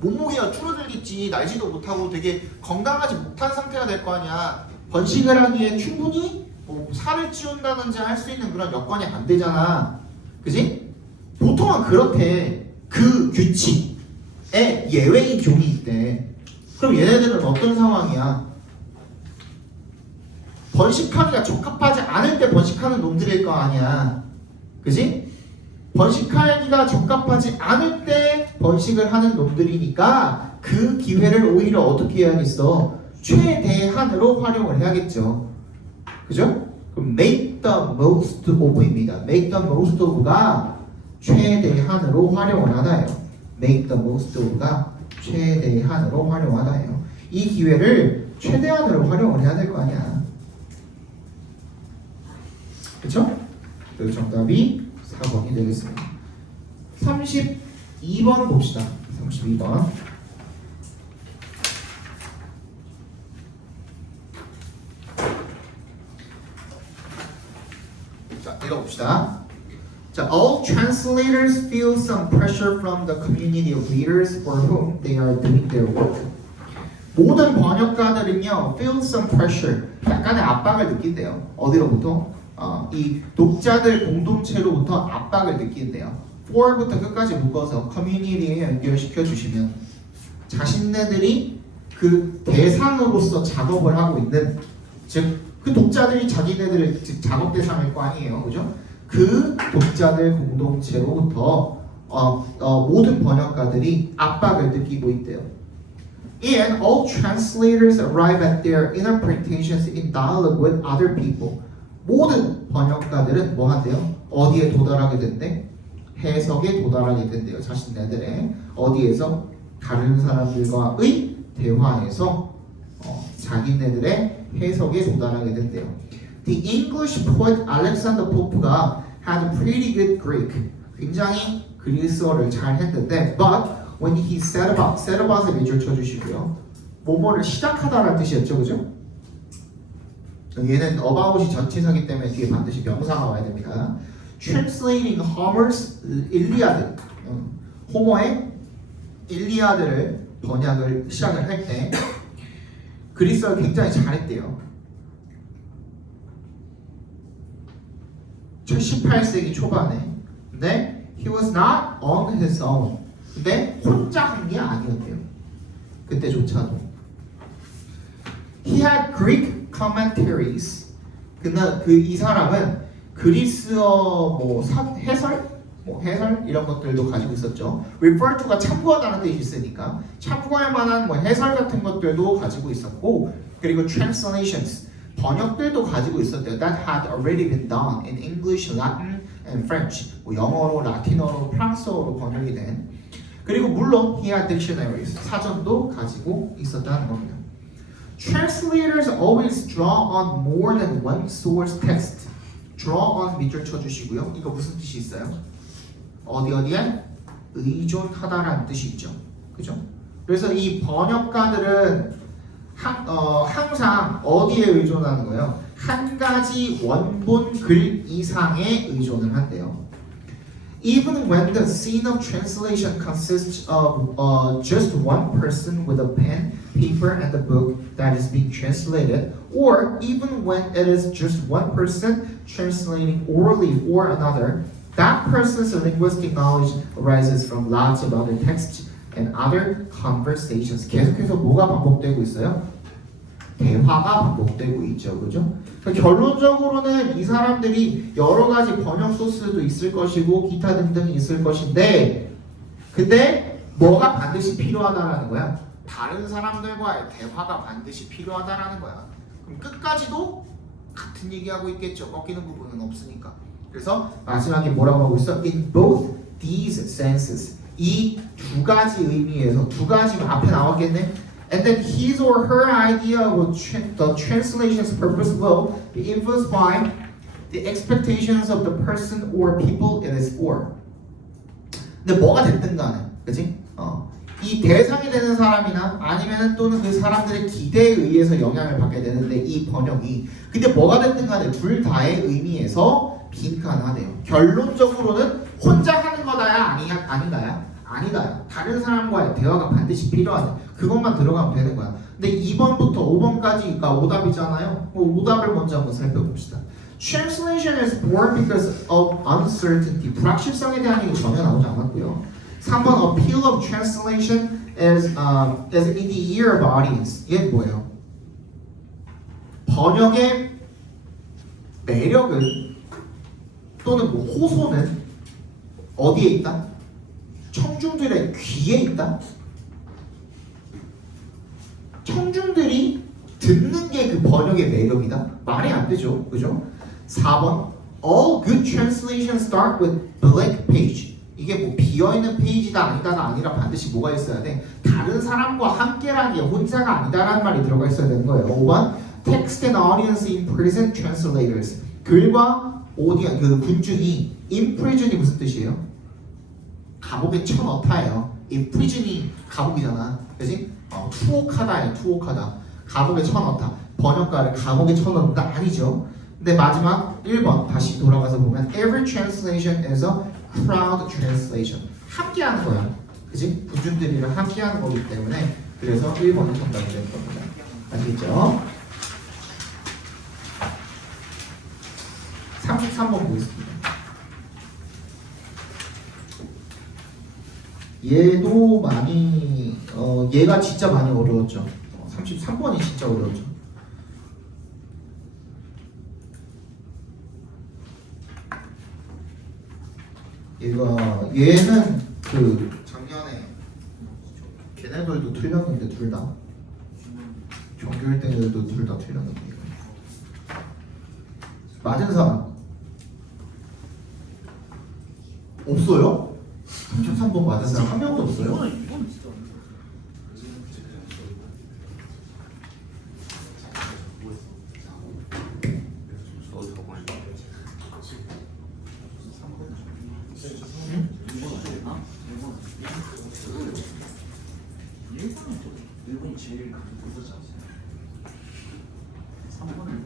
몸무게가 줄어들겠지. 날지도 못하고 되게 건강하지 못한 상태가 될 거 아니야. 번식을 하기에 충분히 뭐 살을 찌운다든지 할 수 있는 그런 여건이 안 되잖아. 그지? 보통은 그렇대. 그 규칙에 예외인 종이 있대. 그럼 얘네들은 어떤 상황이야? 번식하기가 적합하지 않을 때 번식하는 놈들일 거 아니야. 그지? 번식하기가 적합하지 않을 때 번식을 하는 놈들이니까 그 기회를 오히려 어떻게 해야겠어? 최대한으로 활용을 해야겠죠. 그죠? 그럼 make the most of입니다. make the most of가 최대한으로 활용을 하나요. make the most of가 최대한으로 활용하나요. 이 기회를 최대한으로 활용을 해야 될 거 아니야. 그쵸? 그래서 정답이 4번이 되겠습니다. 32번 봅시다. 32번. 자, 읽어봅시다. 자, all translators feel some pressure from the community of readers for whom they are doing their work. 모든 번역가들은요, feel some pressure, 약간의 압박을 느낀대요. 어디로부터? 이 독자들 공동체로부터 압박을 느낀대요. for부터 끝까지 묶어서 community에 연결시켜 주시면 자신네들이 그 대상으로서 작업을 하고 있는, 즉 그 독자들이 자기네들의 즉 작업 대상일 거 아니에요, 그죠? 그 독자들 공동체로부터 모든 번역가들이 압박을 느끼고 있대요. And all translators arrive at their interpretations in dialogue with other people. 모든 번역가들은 뭐 한대요? 어디에 도달하게 된대? 해석에 도달하게 된대요. 자신네들의 어디에서? 다른 사람들과의 대화에서 자기네들의 해석에 도달하게 된대요. The English poet Alexander Pope가 had pretty good Greek. 굉장히 그리스어를 잘 했는데, but when he set about에 밑줄 쳐주시고요. 뭐뭐를 시작하다라는 뜻이었죠, 그죠? 얘는 about이 전치사기 때문에 뒤에 반드시 명사가 와야 됩니다. Translating Homer's 일리아드, 호머의 일리아드를 번역을 시작을 할 때 그리스어를 굉장히 잘했대요. 18세기 초반에. 근데 he was not on his own. 근데 혼자 한 게 아니었대요. 그때조차도. He had Greek commentaries. 이 사람은 그리스어 해설 이런 것들도 가지고 있었죠. refer to가 참고하다는 뜻이 있으니까 참고할 만한 해설 같은 것들도 가지고 있었고, 그리고 translations 번역들도 가지고 있었대요. That had already been done in English, Latin, and French. 영어로, 라틴어로, 프랑스어로 번역이 된. 그리고 물론 he had dictionaries 사전도 가지고 있었다는 겁니다. Translators always draw on more than one source text. draw on 밑줄 쳐주시고요. 이거 무슨 뜻이 있어요? 어디에? 의존하다라는 뜻이 있죠. 그죠? 그래서 이 번역가들은 항상 어디에 의존하는 거예요? 한 가지 원본 글 이상에 의존을 한대요. Even when the scene of translation consists of just one person with a pen, paper, and the book that is being translated, or even when it is just one person translating orally for another, that person's linguistic knowledge arises from lots of other texts and other conversations. 계속해서 뭐가 반복되고 있어요? 대화가 반복되고 있죠, 그죠? 결론적으로는 이 사람들이 여러 가지 번역 소스도 있을 것이고 기타 등등이 있을 것인데, 근데 뭐가 반드시 필요하다라는 거야? 다른 사람들과의 대화가 반드시 필요하다라는 거야. 그럼 끝까지도 같은 얘기하고 있겠죠. 꺾이는 부분은 없으니까. 그래서 마지막에 뭐라고 하고 있어? In both these senses. 이 두 가지 의미에서, 두 가지가 앞에 나왔겠네. And then his or her idea of the translation's purpose will be influenced by the expectations of the person or people it is for. 근데 뭐가 됐든 간에, 그치? 이 대상이 되는 사람이나 아니면은 또는 그 사람들의 기대에 의해서 영향을 받게 되는데 이 번역이, 근데 뭐가 됐든 간에 둘 다의 의미에서 빈칸하대요. 결론적으로는 혼자 하는 거다야 아닌가요? 아니다. 다른 사람과의 대화가 반드시 필요하다. 그것만 들어가면 되는 거야. 근데 2번부터 5번까지가 오답이잖아요. 오답을 먼저 한번 살펴봅시다. Translation is born because of uncertainty. 불확실성에 대한 얘기 전혀 나오지 않았고요. 3번 appeal of translation is in the ear of audience. 이게 뭐예요? 번역의 매력은 또는 호소는 어디에 있다? 청중들의 귀에 있다? 청중들이 듣는 게 그 번역의 매력이다? 말이 안 되죠, 그죠? 4번 all good translations start with blank page. 이게 뭐 비어있는 페이지다 아니다가 아니라 반드시 뭐가 있어야 돼? 다른 사람과 함께라는 게 혼자가 아니다라는 말이 들어가 있어야 되는 거예요. 5번 text and audience imprison translators. 글과 오디언, 그 군중이 imprison이 무슨 뜻이에요? 감옥에 쳐넣다예요. imprison이 감옥이잖아, 그지? 투옥하다예요, 투옥하다. 감옥에 쳐넣다. 번역가를 감옥에 쳐넣는다 아니죠. 근데 마지막 1번 다시 돌아가서 보면 every translation is a crowd translation. 함께하는 거야, 그지? 군중들이랑 함께하는 거기 때문에 그래서 1번이 정답이 될 겁니다. 아시겠죠? 33번 보겠습니다. 얘도 많이 얘가 진짜 많이 어려웠죠. 33번이 진짜 어려웠죠. 얘는 그 작년에 걔네들도 틀렸는데 둘 다 종교 1등들도 둘 다 틀렸는데 맞은 사람 없어요? 33번 맞은 사람 한 명도 없어요? 이거는 진짜 일본이 제일 못하지 않았어요? 3번을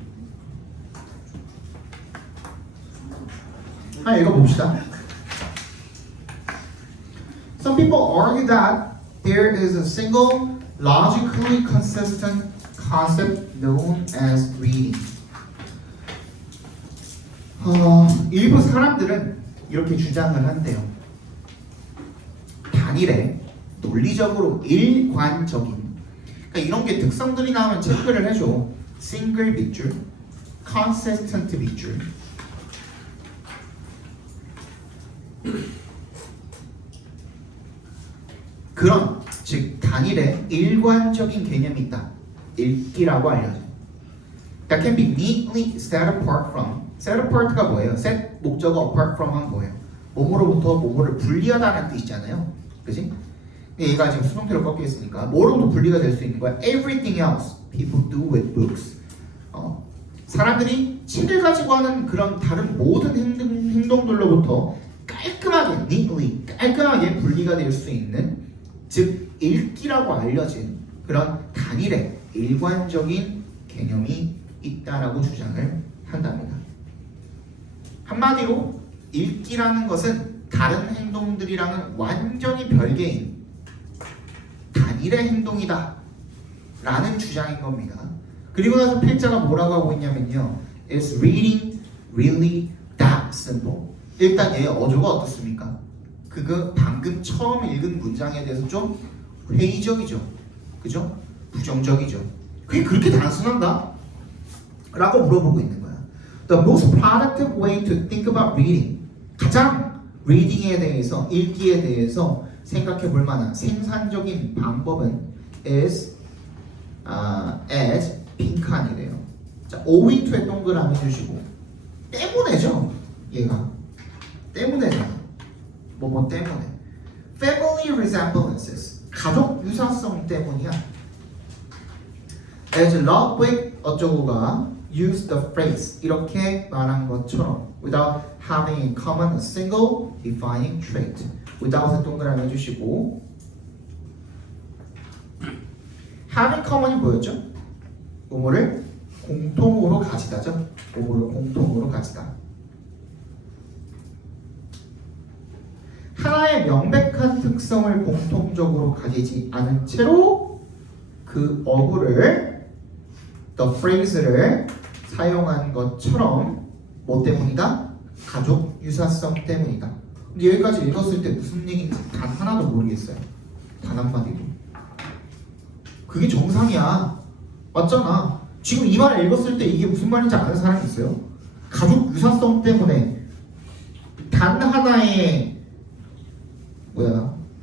한번 읽어봅시다. Some people argue that there is a single logically consistent concept known as reading. 일부 사람들은 이렇게 주장을 한대요. 단일에 논리적으로 일관적인, 그러니까 이런 게 특성들이 나오면 체크를 해줘. single 밑줄, consistent 밑줄. 그런 즉 단일에 일관적인 개념이 있다. 읽기라고 알려져. That can be neatly set apart from. set apart가 뭐예요? set 목적어 apart from 한 뭐예요? 뭐뭐로부터 뭐뭐를 분리하다는 뜻이잖아요. 그지? 얘가 지금 수동태로 꺾여 있으니까 뭐로부터 분리가 될 수 있는 거야? Everything else people do with books. 사람들이 책을 가지고 하는 그런 다른 모든 행동들로부터 깔끔하게 neatly 깔끔하게 분리가 될 수 있는, 즉 읽기라고 알려진 그런 단일의 일관적인 개념이 있다라고 주장을 한답니다. 한마디로 읽기라는 것은 다른 행동들이랑은 완전히 별개인 단일의 행동이다 라는 주장인 겁니다. 그리고 나서 필자가 뭐라고 하고 있냐면요, Is reading really that simple? 일단 얘의 어조가 어떻습니까? 그거 방금 처음 읽은 문장에 대해서 좀 회의적이죠. 그죠? 부정적이죠. 그게 그렇게 단순한가? 라고 물어보고 있는 거야. The most productive way to think about reading, 가장 reading에 대해서, 읽기에 대해서 생각해 볼 만한 생산적인 방법은 is as 빈칸이래요. 자, owing to에 동그라미 주시고, 때문에죠. 얘가 때문에잖아. 뭐 때문에. Family resemblances, 가족 유사성 때문이야. As Ludwig 어쩌고가 use the phrase, 이렇게 말한 것처럼 without having in common a single defining trait. without에 동그라미 해주시고, having common이 뭐였죠? 뭐뭐를 공통으로 가지다죠. 뭐뭐를 공통으로 가지다. 하나의 명백한 특성을 공통적으로 가지지 않은 채로 그 어구를, the phrase를 사용한 것처럼 뭐 때문이다? 가족 유사성 때문이다. 근데 여기까지 읽었을 때 무슨 얘기인지 단 하나도 모르겠어요. 단 한마디도. 그게 정상이야. 맞잖아. 지금 이 말을 읽었을 때 이게 무슨 말인지 아는 사람이 있어요? 가족 유사성 때문에 단 하나의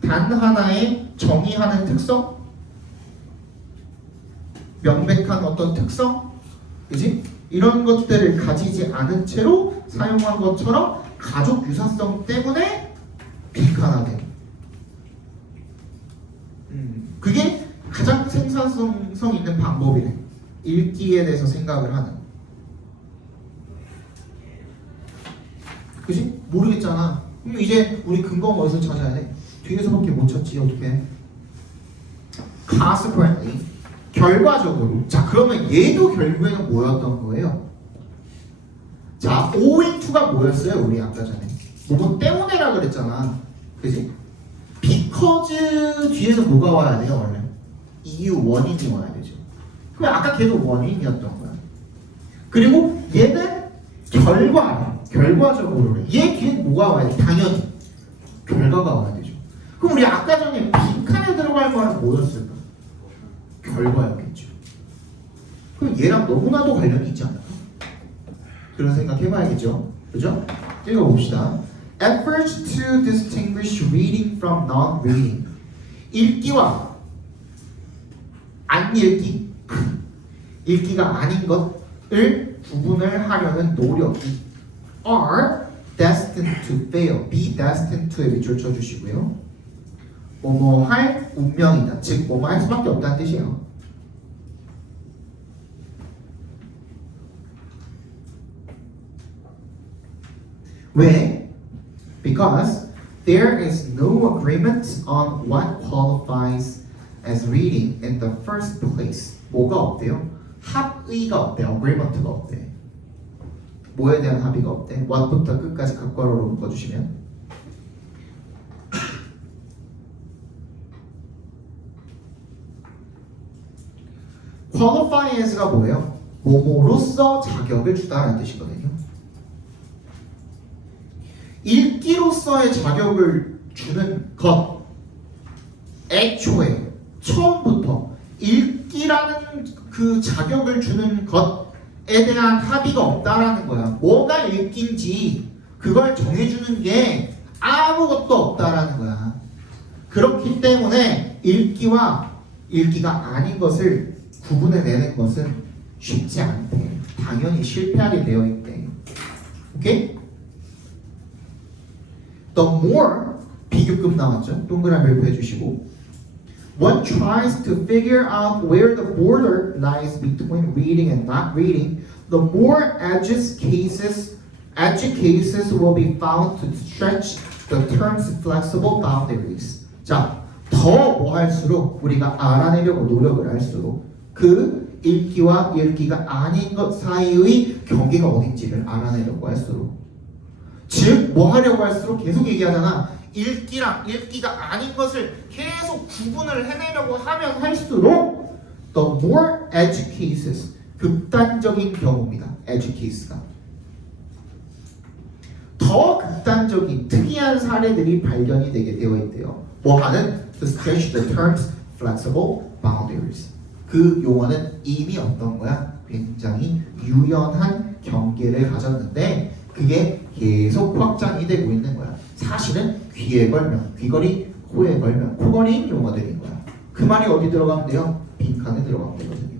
단 하나의 정의하는 특성? 명백한 어떤 특성? 그지? 이런 것들을 가지지 않은 채로 사용한 것처럼 가족 유사성 때문에 빈칸하게. 그게 가장 생산성 있는 방법이래. 읽기에 대해서 생각을 하는. 그지? 모르겠잖아. 그럼 이제 우리 근거는 어디서 찾아야 돼? 뒤에서밖에 못 찾지. 어떻게? Consequently, 결과적으로. 자, 그러면 얘도 결국에는 뭐였던 거예요? 자, owing to가 뭐였어요? 우리 아까 전에 뭐 때문에라 그랬잖아. 그지? because 뒤에는 뭐가 와야 돼요? 원래 이유, 원인이 와야 되죠. 그럼 아까 걔도 원인이었던 거야. 그리고 얘는 결과적으로 얘 뒤에 뭐가 와야 돼? 당연히 결과가 와야 되죠. 그럼 우리 아까 전에 빈칸에 들어갈 말은 뭐였을까? 결과였겠죠. 그럼 얘랑 너무나도 관련이 있지 않을까? 그런 생각 해봐야겠죠. 그죠? 읽어봅시다. Efforts to distinguish reading from non-reading. 읽기와 안 읽기, 읽기가 아닌 것을 구분을 하려는 노력이 are destined to fail. be destined to에 밑줄 쳐주시고요. 뭐뭐 할 운명이다. 즉 뭐뭐 할 수밖에 없다는 뜻이에요. 왜? Because there is no agreement on what qualifies as reading in the first place. 뭐가 없대요? 합의가 없대. agreement가 없대. 뭐에 대한 합의가 없대? what부터 끝까지 각괄호로 묶어주시면 qualify as가 뭐예요? 뭐뭐로서 자격을 주다라는 뜻이거든요. 읽기로서의 자격을 주는 것, 애초에 처음부터 읽기라는 그 자격을 주는 것에 대한 합의가 없다라는 거야. 뭐가 읽기인지 그걸 정해주는 게 아무것도 없다라는 거야. 그렇기 때문에 읽기와 읽기가 아닌 것을 구분해내는 것은 쉽지 않대. 당연히 실패하게 되어 있대. 오케이? The more 비교급 나왔죠? 동그라미를 해주시고 one tries to figure out where the border lies between reading and not reading, the more edge cases will be found to stretch the term's flexible boundaries. 자, 더 뭐 할수록 우리가 알아내려고 노력을 할수록 그 읽기와 읽기가 아닌 것 사이의 경계가 어딘지를 알아내려고 할수록 즉, 뭐 하려고 할수록 계속 얘기하잖아. 읽기랑 읽기가 아닌 것을 계속 구분을 해내려고 하면 할수록 the more edge cases, 극단적인 경우입니다. edge cases가. 더 극단적인 특이한 사례들이 발견이 되게 되어 있대요. 뭐 하는? To stretch the term's flexible boundaries. 그 용어는 이미 어떤 거야? 굉장히 유연한 경계를 가졌는데 그게 계속 확장이 되고 있는 거야. 사실은 귀에 걸면 귀걸이, 코에 걸면 코걸이인 용어들인 거야. 그 말이 어디 들어가면 돼요? 빈칸에 들어가면 되거든요.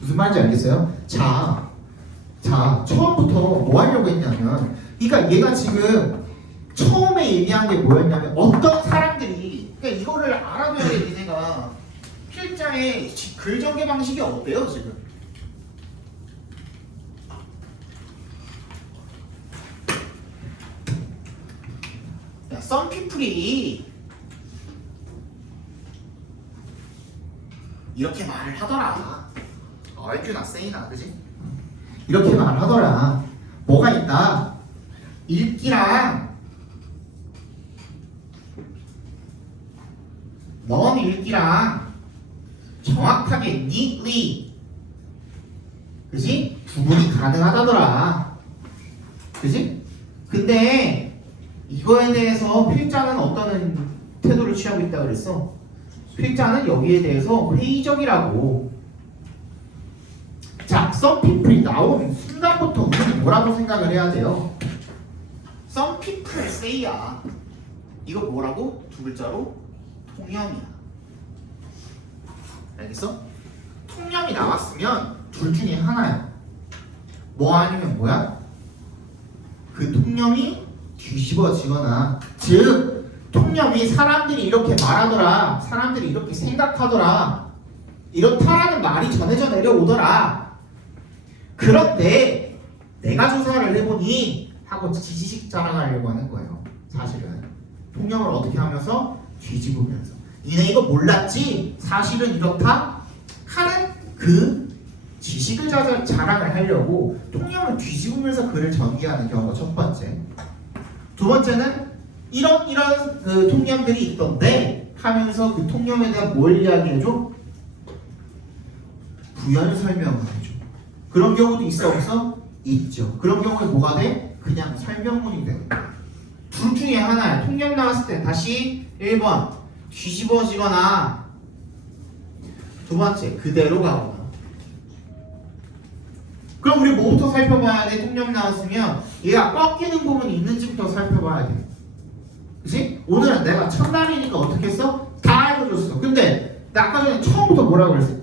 무슨 말인지 알겠어요? 자, 처음부터 뭐 하려고 했냐면 그러니까 얘가 지금 처음에 얘기한 게 뭐였냐면 어떤 사람들이 그러니까 이거를 알아둬야 돼. 니네가 필자의 글 전개 방식이 어때요 지금? 야, some people이 이렇게 말을 하더라. 알규나 세이나 그지? 이렇게 말하더라. 뭐가 있다? 읽기랑 넌 읽기랑 정확하게 neatly 그지? 구분이 가능하다더라. 그지? 근데 이거에 대해서 필자는 어떤 태도를 취하고 있다 그랬어? 필자는 여기에 대해서 회의적이라고. 자, some people이 나온 순간부터 우리는 뭐라고 생각을 해야 돼요? some people say야. 이거 뭐라고? 두 글자로 통념이야. 알겠어? 통념이 나왔으면 둘 중에 하나야. 뭐 아니면 뭐야? 그 통념이 뒤집어지거나 즉 통념이 사람들이 이렇게 말하더라, 사람들이 이렇게 생각하더라, 이렇다라는 말이 전해져 내려오더라. 그런데 내가 조사를 해보니 하고 지식 자랑하려고 하는 거예요. 사실은 통념을 어떻게 하면서 뒤집으면서 니네 이거 몰랐지? 사실은 이렇다? 하는 그 지식을 자랑을 하려고 통념을 뒤집으면서 글을 전개하는 경우가 첫 번째. 두 번째는 이런 그 통념들이 있던데 하면서 그 통념에 대한 뭘 이야기해줘? 부연 설명을 해줘. 그런 경우도 있어 없어? 있죠. 그런 경우에 뭐가 돼? 그냥 설명문이 되는 거야. 둘 둘 중에 하나야. 통역 나왔을 때 다시 1번 뒤집어지거나 두 번째 그대로 가거나. 그럼 우리 뭐부터 살펴봐야 돼? 통역 나왔으면 얘가 꺾이는 부분이 있는지부터 살펴봐야 돼. 그치? 오늘은 내가 첫날이니까 어떻게 했어? 다 알려줬어. 근데 나 아까 전에 처음부터 뭐라고 그랬어?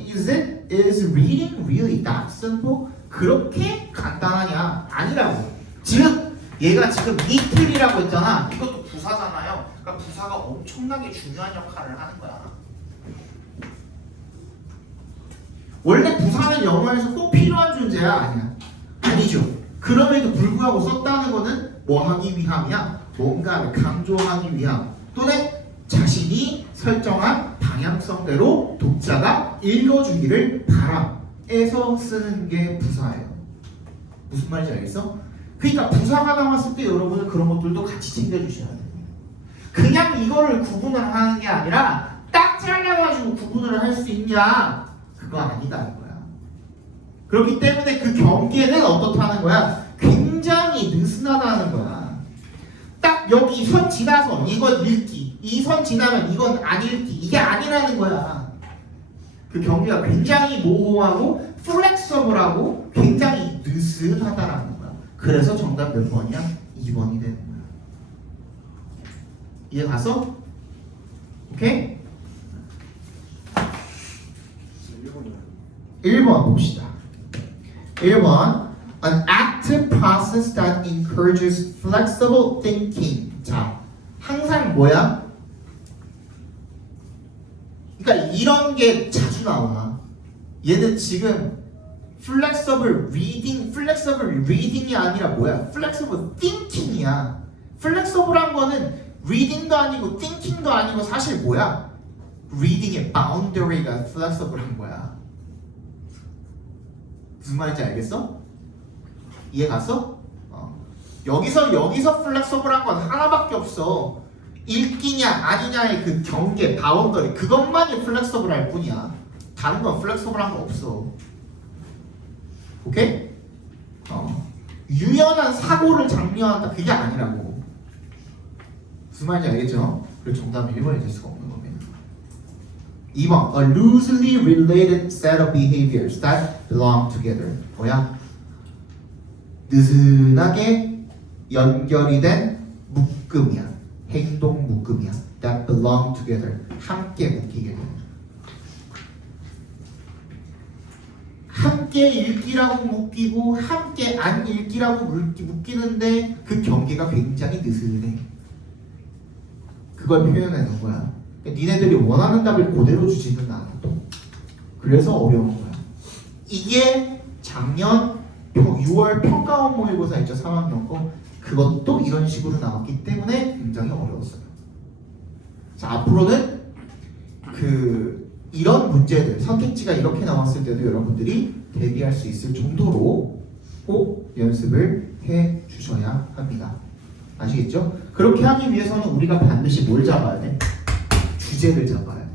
Is reading really that simple? 그렇게 간단하냐? 아니라고. 즉 얘가 지금 이틀이라고 했잖아. 이것도 부사잖아요. 그러니까 부사가 엄청나게 중요한 역할을 하는 거야. 원래 부사는 영어에서 꼭 필요한 존재야? 아니야. 아니죠. 그럼에도 불구하고 썼다는 거는 뭐 하기 위함이야? 뭔가를 강조하기 위함 또는 자신이 설정한 방향성대로 독자가 읽어주기를 바람에서 쓰는 게 부사예요. 무슨 말인지 알겠어? 그러니까 부사가 나왔을 때 여러분은 그런 것들도 같이 챙겨주셔야 돼요. 그냥 이거를 구분을 하는 게 아니라 딱 잘라가지고 구분을 할 수 있냐? 그거 아니다 이거야. 그렇기 때문에 그 경계는 어떻다는 거야? 굉장히 느슨하다는 거야. 딱 여기 선 지나서 이건 읽기, 이 선 지나면 이건 안 읽기, 이게 아니라는 거야. 그 경계가 굉장히 모호하고 플렉서블하고 굉장히 느슨하다라는 거야. 그래서 정답 몇 번이야? 2번이 되는 거야. 이해 갔어? 오케이? 1번 봅시다. 1번 An active process that encourages flexible thinking. 자, 항상 뭐야? 그러니까 이런 게 자주 나와. 얘는 지금 flexible reading이 아니라 뭐야? flexible thinking이야. flexible한 거는 reading도 아니고 thinking도 아니고 사실 뭐야? reading의 boundary가 flexible한 거야. 무슨 말인지 알겠어? 이해 갔어? 여기서 플렉서블한 건 하나밖에 없어. 읽기냐 아니냐의 그 경계, 바운더리 그것만이 플렉서블할 뿐이야. 다른 건 플렉서블한 거 없어. 오케이? 유연한 사고를 장려한다 그게 아니라고. 무슨 말인지 알겠죠? 그리고 정답이 1번이 될 수가 없는 겁니다. 2번 A loosely related set of behaviors that belong together. 뭐야? 느슨하게 연결이 된 묶음이야. 행동 묶음이야. That belong together. 함께 묶이게 되는. 함께 읽기라고 묶이고 함께 안 읽기라고 묶이는데 그 경계가 굉장히 느슨해. 그걸 표현하는 거야. 니네들이 원하는 답을 그대로 주지는 않아도. 그래서 어려운 거야. 이게 작년 6월 평가원 모의고사 있죠? 3학년 거. 그것도 이런 식으로 나왔기 때문에 굉장히 어려웠어요. 자, 앞으로는 이런 문제들, 선택지가 이렇게 나왔을 때도 여러분들이 대비할 수 있을 정도로 꼭 연습을 해 주셔야 합니다. 아시겠죠? 그렇게 하기 위해서는 우리가 반드시 뭘 잡아야 돼? 주제를 잡아야 돼.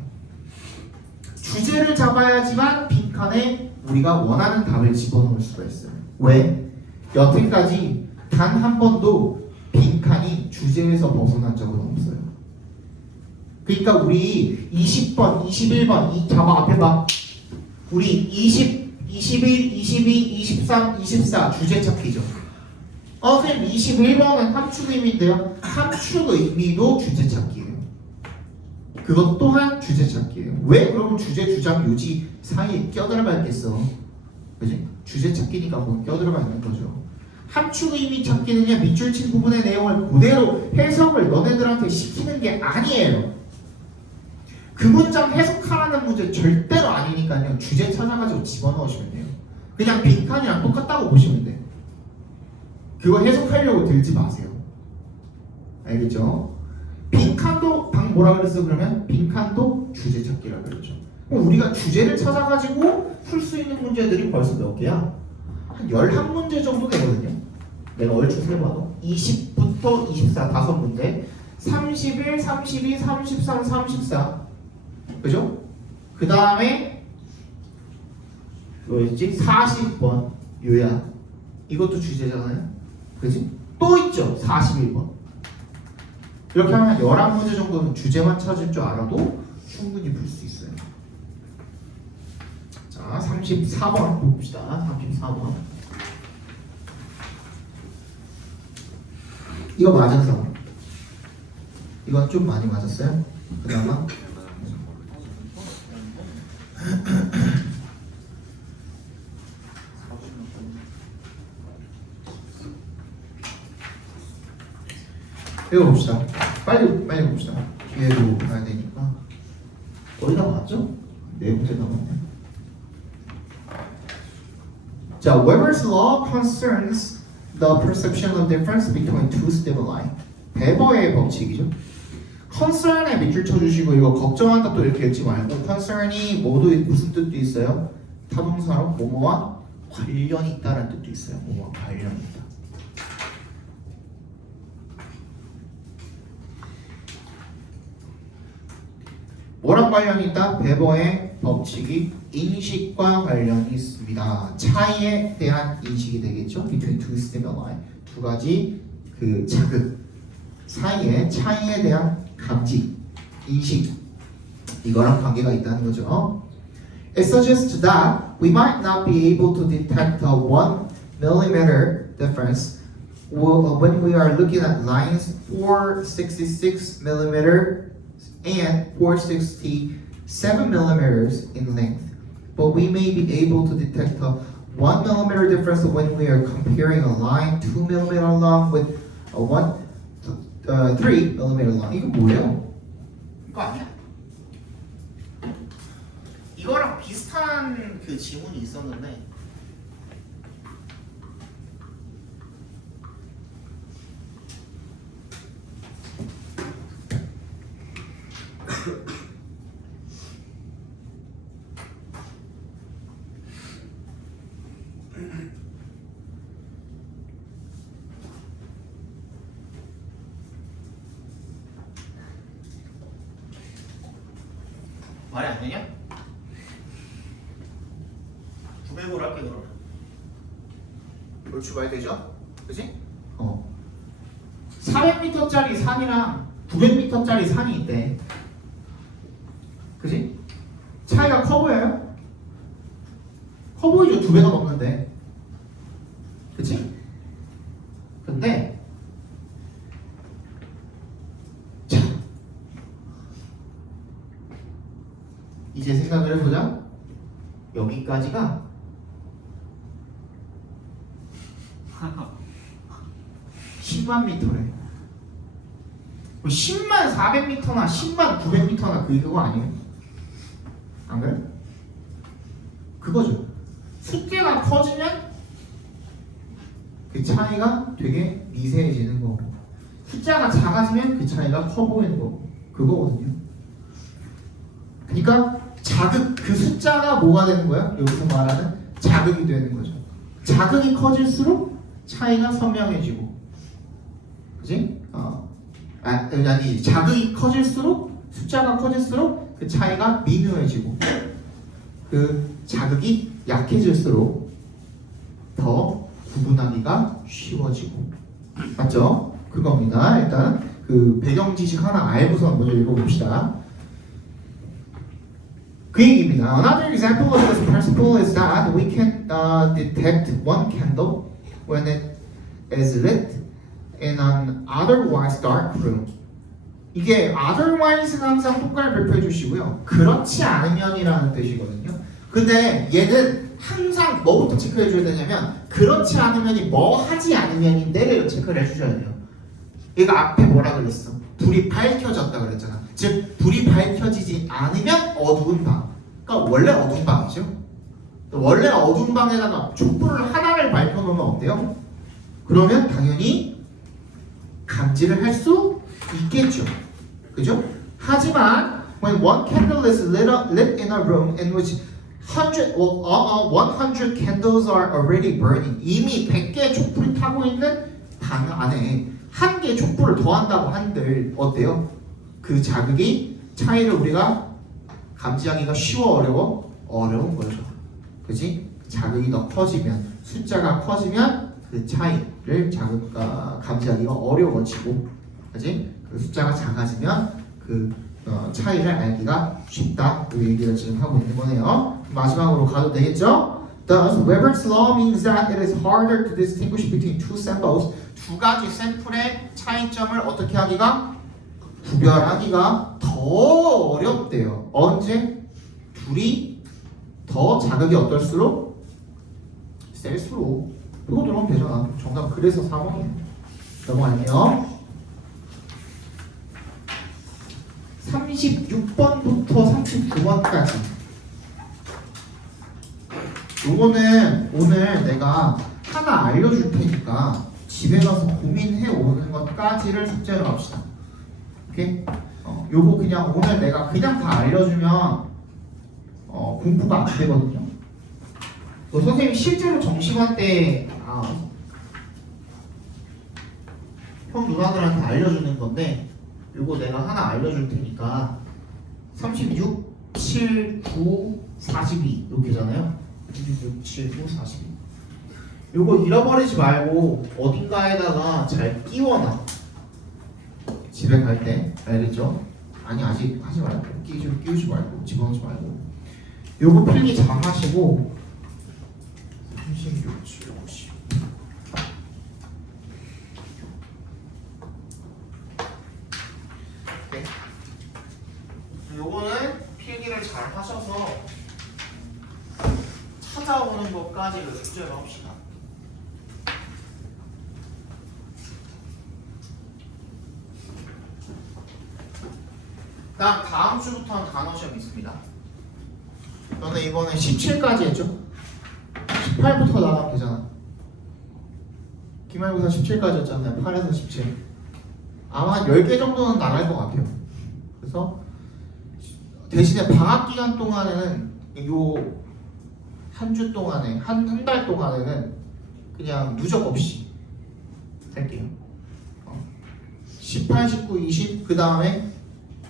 주제를 잡아야지만 빈칸에 우리가 원하는 답을 집어넣을 수가 있어요. 왜? 여태까지 단 한 번도 빈칸이 주제에서 벗어난 적은 없어요. 그러니까 우리 20번, 21번 잡아 앞에 봐. 우리 20, 21, 22, 23, 24 주제 찾기죠. 선생님 21번은 함축 의미인데요. 함축 의미도 주제 찾기예요. 그것 또한 주제 찾기예요. 왜 그러면 주제, 주장, 요지 사이에 껴들어가 있겠어? 그지? 주제 찾기니까 그건 껴들어가 있는 거죠. 함축 의미 찾기는요, 밑줄 친 부분의 내용을 그대로 해석을 너네들한테 시키는 게 아니에요. 그 문장 해석하라는 문제 절대로 아니니까요. 주제 찾아가지고 집어넣으시면 돼요. 그냥 빈칸이랑 똑같다고 보시면 돼요. 그거 해석하려고 들지 마세요. 알겠죠? 빈칸도 뭐라 그랬어 그러면? 빈칸도 주제 찾기라고 그랬죠. 그럼 우리가 주제를 찾아가지고 풀 수 있는 문제들이 벌써 몇 개야? 한 11문제 정도 되거든요. 내가 얼추 세봐도 20부터 24 5문제 31, 32, 33, 34 그죠? 그 다음에 뭐였지? 40번 요약 이것도 주제잖아요. 그지? 또 있죠? 41번 이렇게 하면 11문제 정도는 주제만 찾을 줄 알아도 충분히 풀 수 있어요. 자, 34번 봅시다. 34번. 이거 맞아서. 이건 좀 많이 맞았어요. 그나마. 읽어봅시다. 빨리 봅시다. 뒤에도 가야 되니까. 거의 다 맞죠? 네 문제 남았네. 자, Weber's law concerns the perception of difference between two stimuli. 베버의 법칙이죠. concern에 밑줄 쳐주시고 이거 걱정한다 또 이렇게 읽지 말고 concern이 모두 무슨 뜻도 있어요? 타동사로 뭐뭐와 관련이 있다라는 뜻도 있어요. 뭐뭐와 관련이 있다. 뭐랑 관련이 있다? 베버의 법칙이 인식과 관련이 있습니다. 차이에 대한 인식이 되겠죠? Between two stimuli. 두 가지 그 자극 사이에 차이에 대한 감지, 인식 이거랑 관계가 있다는 거죠. It suggests that we might not be able to detect a 1 millimeter difference when we are looking at lines 466 millimeter and 467 millimeters in length. But we may be able to detect a 1 millimeter difference when we are comparing a line 2 millimeter long with a 3 millimeter long. 이거 뭐예요? 이거 아니야? 이거랑 비슷한 그 지문이 있었는데 말이 안 되냐? 900으로 할게 그러면. 얼추 말 되죠? 그지? 400m짜리 산이랑 900m짜리 산이 있대. 그지? 차이가 커 보여요? 커 보이죠? 2배가 넘는데. 그치? 근데 자 이제 생각을 해보자. 여기까지가 10만 미터래. 10만 400m나 10만 900m나 그거 아니에요? 안 그래? 그거죠. 숫자가 커지면 그 차이가 되게 미세해지는 거고 숫자가 작아지면 그 차이가 커 보이는 거고 그거거든요. 그러니까 자극, 그 숫자가 뭐가 되는 거야? 여기서 말하는 자극이 되는 거죠. 자극이 커질수록 차이가 선명해지고 그지? 아니 자극이 커질수록 숫자가 커질수록 그 차이가 미묘해지고 그 자극이 약해질수록 더 구분하기가 쉬워지고 맞죠? 그겁니다. 일단 그 배경 지식 하나 알고서 먼저 읽어봅시다. 그 얘기입니다. Another example of this principle is that we can detect one candle when it is lit in an otherwise dark room. 이게 otherwise는 항상 똑같이 발표해 주시고요. 그렇지 않으면이라는 뜻이거든요. 근데 얘는 항상 뭐부터 체크해 줘야 되냐면 그렇지 않으면이 뭐 하지 않으면인데를 체크를 해 주셔야 돼요. 얘가 앞에 뭐라 그랬어? 불이 밝혀졌다 그랬잖아. 즉 불이 밝혀지지 않으면 어두운 방. 그러니까 원래 어두운 방이죠. 원래 어두운 방에다가 촛불을 하나를 밝혀놓으면 어때요? 그러면 당연히 감지를 할 수 있겠죠. 그죠? 하지만 when one candle is lit in a room in which 100 candles are already burning 이미 100개의 촛불이 타고 있는 방 안에 한 개의 촛불을 더한다고 한들 어때요? 그 자극이 차이를 우리가 감지하기가 쉬워 어려워? 어려운 거죠. 그지? 자극이 더 커지면 숫자가 커지면 그 차이를 감지하기가 어려워지고 그지? 그 숫자가 작아지면 그 차이를 알기가 쉽다. 그 얘기를 지금 하고 있는 거네요. 마지막으로 가도 되겠죠? Thus, Weber's law means that it is harder to distinguish between two samples. 두 가지 샘플의 차이점을 어떻게 하기가? 구별하기가 더 어렵대요. 언제? 둘이 더 자극이 어떨수록? 셀수록. 이거 들어오면 되잖아. 정답 그래서 4번이에요. 넘어갈게요. 36번부터 39번까지. 요거는 오늘 내가 하나 알려줄 테니까 집에 가서 고민해 오는 것까지를 숙제로 합시다. 오케이? 요거 그냥 오늘 내가 그냥 다 알려주면 공부가 안 되거든요. 선생님이 실제로 정시간 때 형 누나들한테 알려주는 건데 요거 내가 하나 알려줄 테니까 36, 7, 9, 42 이렇게잖아요. 36, 7, 9, 42 요거 잃어버리지 말고 어딘가에다가 잘 끼워놔. 집에 갈 때 알겠죠? 아니 아직 하지 말고 끼우지 말고 집어넣지 말고 요거 필기 잘 하시고 36, 7, 50 네. 요거는 필기를 잘 하셔서 찾아오는 것까지를 숙제로 합시다. 다음 주부터는 단어 시험 있습니다. 저는 이번에 17까지 했죠? 18부터 나가면 되잖아. 기말고사 17까지였잖아요. 8에서 17. 아마 한 10개 정도는 나갈 것 같아요. 그래서 대신에 방학 기간 동안에는 요 한 주 동안에 한 달 동안에는 그냥 누적 없이 할게요. 18, 19, 20 그 다음에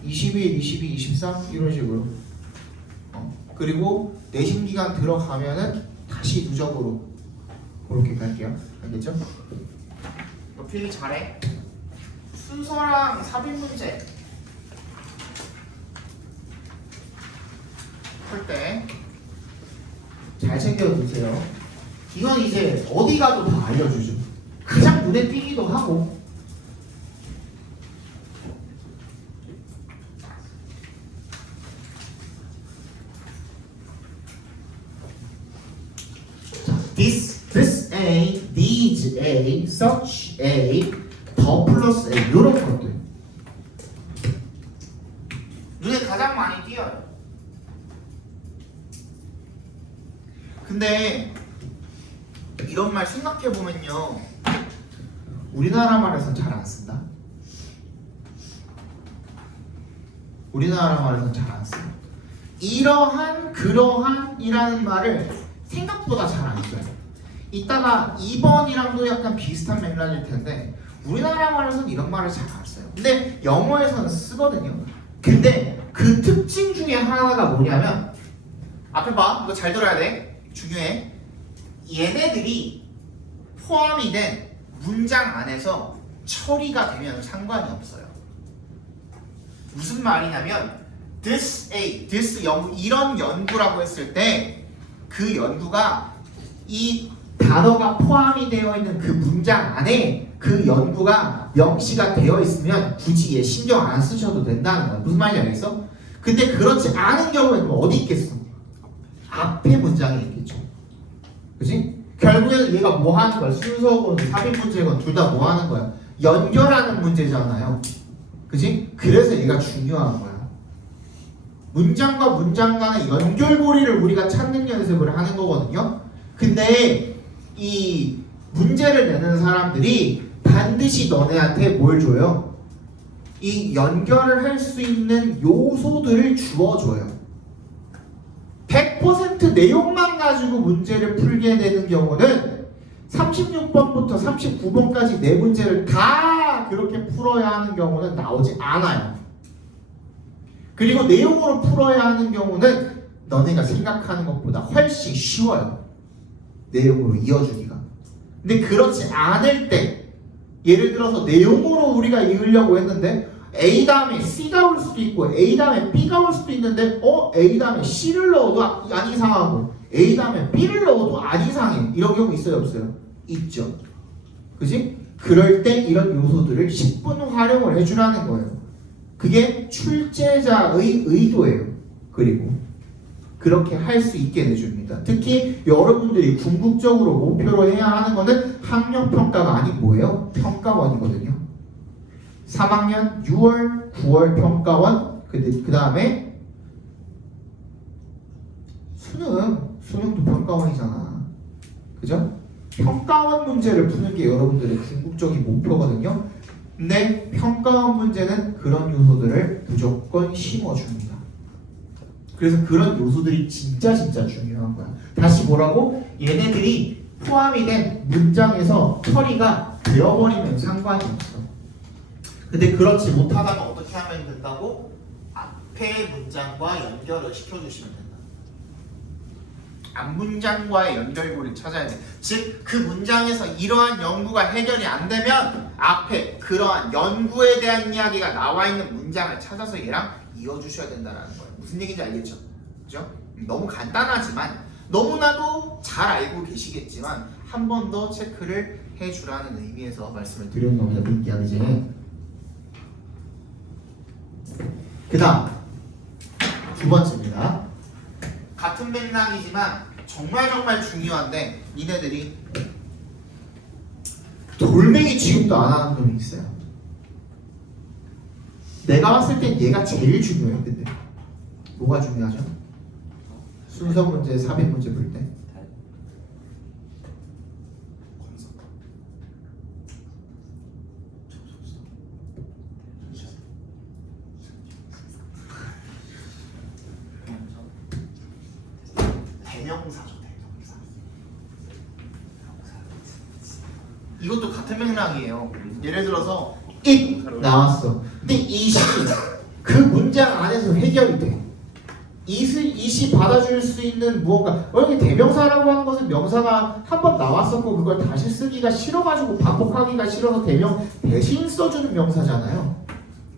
21, 22, 23 이런 식으로. 그리고 내신 기간 들어가면은 다시 누적으로 그렇게 갈게요. 알겠죠? 너 필기 잘해. 순서랑 삽입 문제 풀 때 잘 챙겨두세요. 이건 이제 어디 가도 다 알려주죠. 가장 눈에 띄기도 하고. This A, these A, such A, 더 플러스 A 이런 것들 눈에 가장 많이 띄어요. 근데 이런 말 생각해 보면요, 우리나라 말에선 잘 안 쓴다. 우리나라 말에선 잘 안 써요. 이러한, 그러한이라는 말을 생각보다 잘 안 써요. 이따가 2번이랑도 약간 비슷한 맥락일 텐데 우리나라 말에서는 이런 말을 잘 안 써요. 근데 영어에서는 쓰거든요. 근데 그 특징 중에 하나가 뭐냐면, 앞에 봐, 이거 잘 들어야 돼. 중요해. 얘네들이 포함이 된 문장 안에서 처리가 되면 상관이 없어요. 무슨 말이냐면 this A, this 연구, 이런 연구라고 했을 때 그 연구가 이 단어가 포함이 되어 있는 그 문장 안에 그 연구가 명시가 되어 있으면 굳이 얘 신경 안 쓰셔도 된다는 거야. 무슨 말인지 알겠어? 근데 그렇지 않은 경우에는 어디 있겠어? 앞에 문장에 있겠죠. 그치? 결국에는 얘가 뭐 하는 거야? 순서건 삽입 문제건 둘 다 뭐 하는 거야? 연결하는 문제잖아요. 그치? 그래서 얘가 중요한 거야. 문장과 문장 간의 연결고리를 우리가 찾는 연습을 하는 거거든요. 근데 이 문제를 내는 사람들이 반드시 너네한테 뭘 줘요? 이 연결을 할 수 있는 요소들을 주어줘요. 100% 내용만 가지고 문제를 풀게 되는 경우는 36번부터 39번까지 네 문제를 다 그렇게 풀어야 하는 경우는 나오지 않아요. 그리고 내용으로 풀어야 하는 경우는 너네가 생각하는 것보다 훨씬 쉬워요. 내용으로 이어주기가. 근데 그렇지 않을 때, 예를 들어서 내용으로 우리가 읽으려고 했는데 A 다음에 C가 올 수도 있고 A 다음에 B가 올 수도 있는데 A 다음에 C를 넣어도 안 이상하고 A 다음에 B를 넣어도 안 이상해. 이런 경우 있어요 없어요? 있죠. 그지? 그럴 때 이런 요소들을 10분 활용을 해주라는 거예요. 그게 출제자의 의도예요. 그리고 그렇게 할 수 있게 해줍니다. 특히 여러분들이 궁극적으로 목표로 해야 하는 거는 학력평가가 아닌 뭐예요? 평가원이거든요. 3학년 6월, 9월 평가원, 그 다음에 수능도 평가원이잖아. 그죠? 평가원 문제를 푸는 게 여러분들의 궁극적인 목표거든요. 근데 평가원 문제는 그런 요소들을 무조건 심어줍니다. 그래서 그런 요소들이 진짜 중요한 거야. 다시 뭐라고? 얘네들이 포함이 된 문장에서 처리가 되어버리면 상관이 없어. 근데 그렇지 못하다가 어떻게 하면 된다고? 앞에 문장과 연결을 시켜주시면 된다. 앞 문장과의 연결고리를 찾아야 돼. 즉, 그 문장에서 이러한 연구가 해결이 안 되면 앞에 그러한 연구에 대한 이야기가 나와 있는 문장을 찾아서 얘랑 이어주셔야 된다는 거예요. 무슨 얘기인지 알겠죠? 그죠? 너무 간단하지만 너무나도 잘 알고 계시겠지만 한 번 더 체크를 해주라는 의미에서 말씀을 드리는 겁니다. 민기하기 그 다음 두 번째입니다. 같은 맥락이지만 정말 중요한데 니네들이 돌멩이 취급도 안 하는 놈이 있어요. 내가 봤을 땐 얘가 제일 중요해요. 근데 뭐가 중요하죠? 순서 문제, 삽입 문제 볼 때. 대명사죠, 대명사. 이것도 같은 맥락이에요. 예를 들어서 it 나왔어. 근데 it이 그 문장 안에서 해결이 돼. it이 받아줄 수 있는 무언가. 원래 대명사라고 하는 것은 명사가 한 번 나왔었고 그걸 다시 쓰기가 싫어가지고 반복하기가 싫어서 대신 써주는 명사잖아요.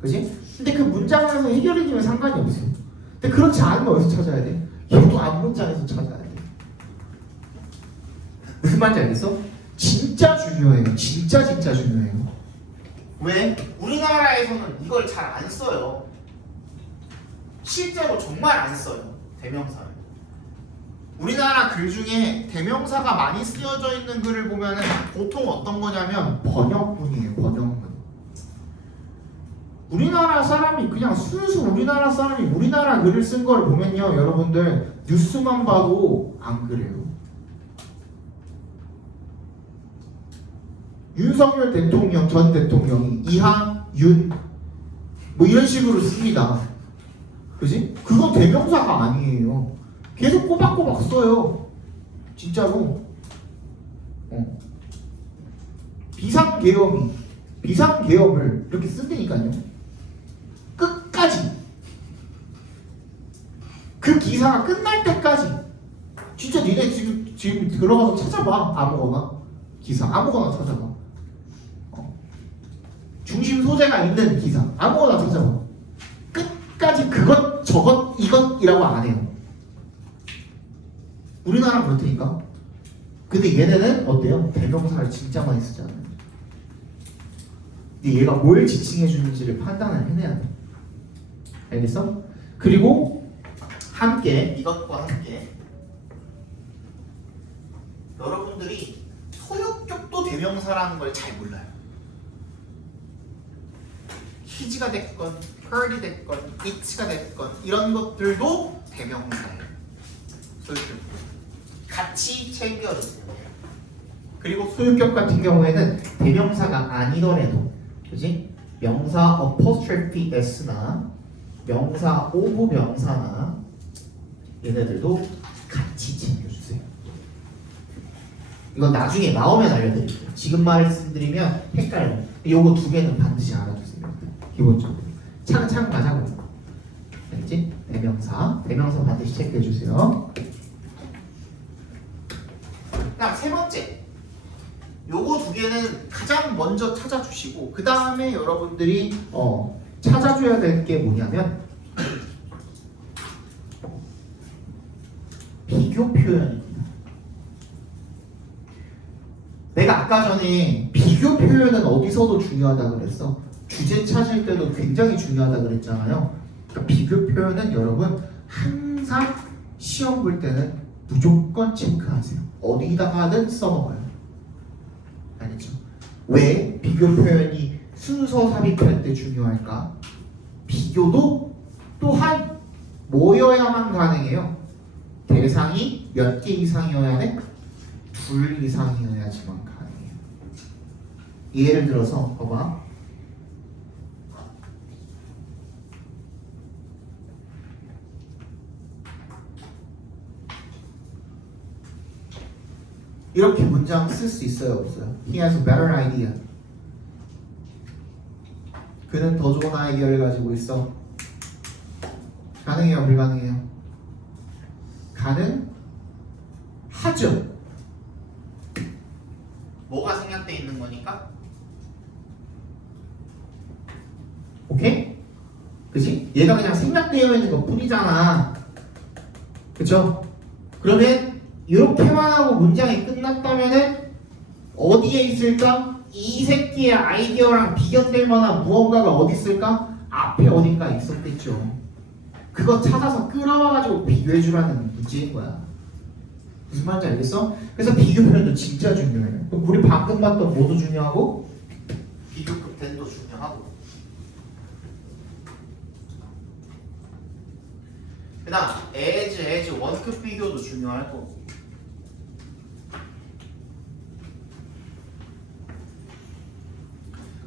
그지? 근데 그 문장 안에서 해결이 되면 상관이 없어. 근데 그렇지 않으면 어디서 찾아야 돼? 얘도 앞 문장에서 찾아야 돼. 무슨 말인지 알겠어? 진짜 중요해요. 진짜 중요해요. 왜? 우리나라에서는 이걸 잘 안 써요. 실제로 정말 안 써요. 대명사를. 우리나라 글 중에 대명사가 많이 쓰여져 있는 글을 보면은 보통 어떤 거냐면 번역문이에요. 번역문. 우리나라 사람이 그냥 순수 우리나라 사람이 우리나라 글을 쓴 걸 보면요, 여러분들 뉴스만 봐도 안 그래요. 윤석열 대통령 전 대통령이 이하 윤 뭐 이런 식으로 씁니다. 그지? 그건 대명사가 아니에요. 계속 꼬박꼬박 써요. 진짜로. 비상계엄을 이렇게 쓴다니까요. 끝까지. 그 기사가 끝날 때까지. 진짜 니네 지금 들어가서 찾아봐. 아무거나. 기사 아무거나 찾아봐. 중심 소재가 있는 기사 아무거나 찾아봐. 끝까지 그것 저것 이것이라고 안 해요. 우리나라 그렇다니까. 근데 얘네는 어때요? 대명사를 진짜 많이 쓰잖아요. 근데 얘가 뭘 지칭해 주는지를 판단을 해내야 돼. 알겠어? 그리고 함께 이것과 함께 여러분들이 소유격도 대명사라는 걸 잘 몰라요. his가 됐건 her이 됐건 it가 됐건 이런 것들도 대명사예요. 소유격 같이 챙겨주세요. 그리고 소유격 같은 경우에는 대명사가 아니더라도, 그지? 명사 apostrophe s나 명사 오브 명사나 얘네들도 같이 챙겨주세요. 이건 나중에 나오면 알려드릴게요. 지금 말씀드리면 헷갈려요. 요거 두 개는 반드시 알아두세요. 기본적으로 차근 가자고. 알겠지? 대명사 반드시 체크해주세요. 그다음 세 번째, 요거 두 개는 가장 먼저 찾아주시고 그 다음에 여러분들이 찾아줘야 될 게 뭐냐면 비교 표현입니다. 내가 아까 전에 비교 표현은 어디서도 중요하다 그랬어. 주제 찾을 때도 굉장히 중요하다 그랬잖아요. 그러니까 비교 표현은 여러분 항상 시험 볼 때는 무조건 체크하세요. 어디다가든 써먹어요. 알겠죠? 왜 비교 표현이 순서 삽입할 때 중요할까? 비교도 또한 뭐여야만 가능해요? 대상이 몇 개 이상이어야 돼? 둘 이상이어야지만 가능해요. 예를 들어서 봐봐. 이렇게 문장 쓸 수 있어요, 없어요? He has a better idea. 그는 더 좋은 아이디어를 가지고 있어. 가능해요, 불가능해요? 가능하죠. 뭐가 생략돼 있는 거니까? 오케이? 그치? 얘가 그냥 생략되어 있는 것 뿐이잖아. 그쵸? 그러면 이렇게만 하고 문장이 끝났다면은 어디에 있을까? 이 새끼의 아이디어랑 비견될 만한 무언가가 어디 있을까? 앞에 어딘가 있었겠죠. 그거 찾아서 끌어와가지고 비교해주라는 문제인 거야. 무슨 말인지 알겠어? 그래서 비교 표현도 진짜 중요해요. 우리 방금 봤던 뭐도 중요하고 비교급 된도 중요하고. 그 다음 as 원급 비교도 중요할 거고.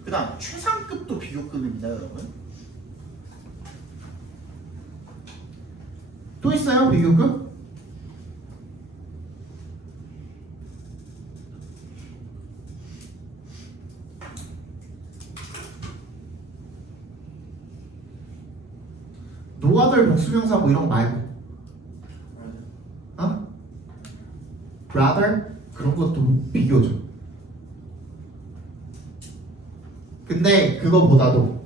그 다음 최상급도 비교급입니다, 여러분. 또 있어요, 비교급? 노아들 복수명사 뭐 이런 거 말고, 어? rather 그런 것도 비교죠. 근데 그거보다도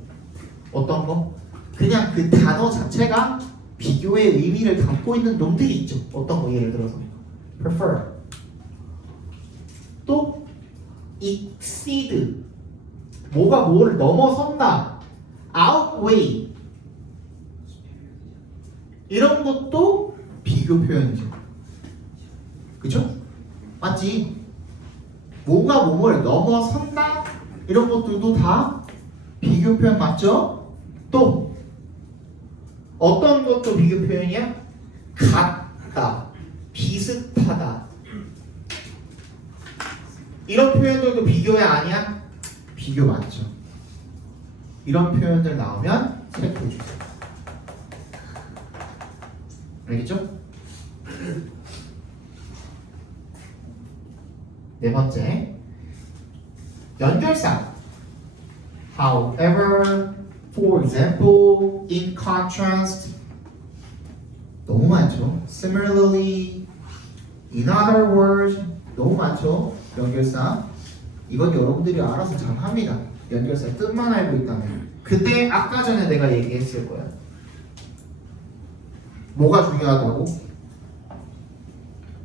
어떤 거? 그냥 그 단어 자체가 비교의 의미를 담고 있는 놈들이 있죠. 어떤 거? 예를 들어서 prefer, 또 exceed, 뭐가 뭐를 넘어선다, outweigh, 이런 것도 비교 표현이죠. 그쵸? 맞지? 뭐가 뭐를 넘어선다, 이런 것들도 다 비교 표현 맞죠? 또 어떤 것도 비교 표현이야? 같다, 비슷하다, 이런 표현들도 비교야 아니야? 비교 맞죠? 이런 표현들 나오면 체크해 주세요. 알겠죠? 네 번째, 연결사. However, for example, in contrast, 너무 많죠. Similarly, in other words, 너무 많죠. 연결사. 이건 여러분들이 알아서 잘 합니다. 연결사 뜻만 알고 있다면. 근데 아까 전에 내가 얘기했을 거야. 뭐가 중요하다고?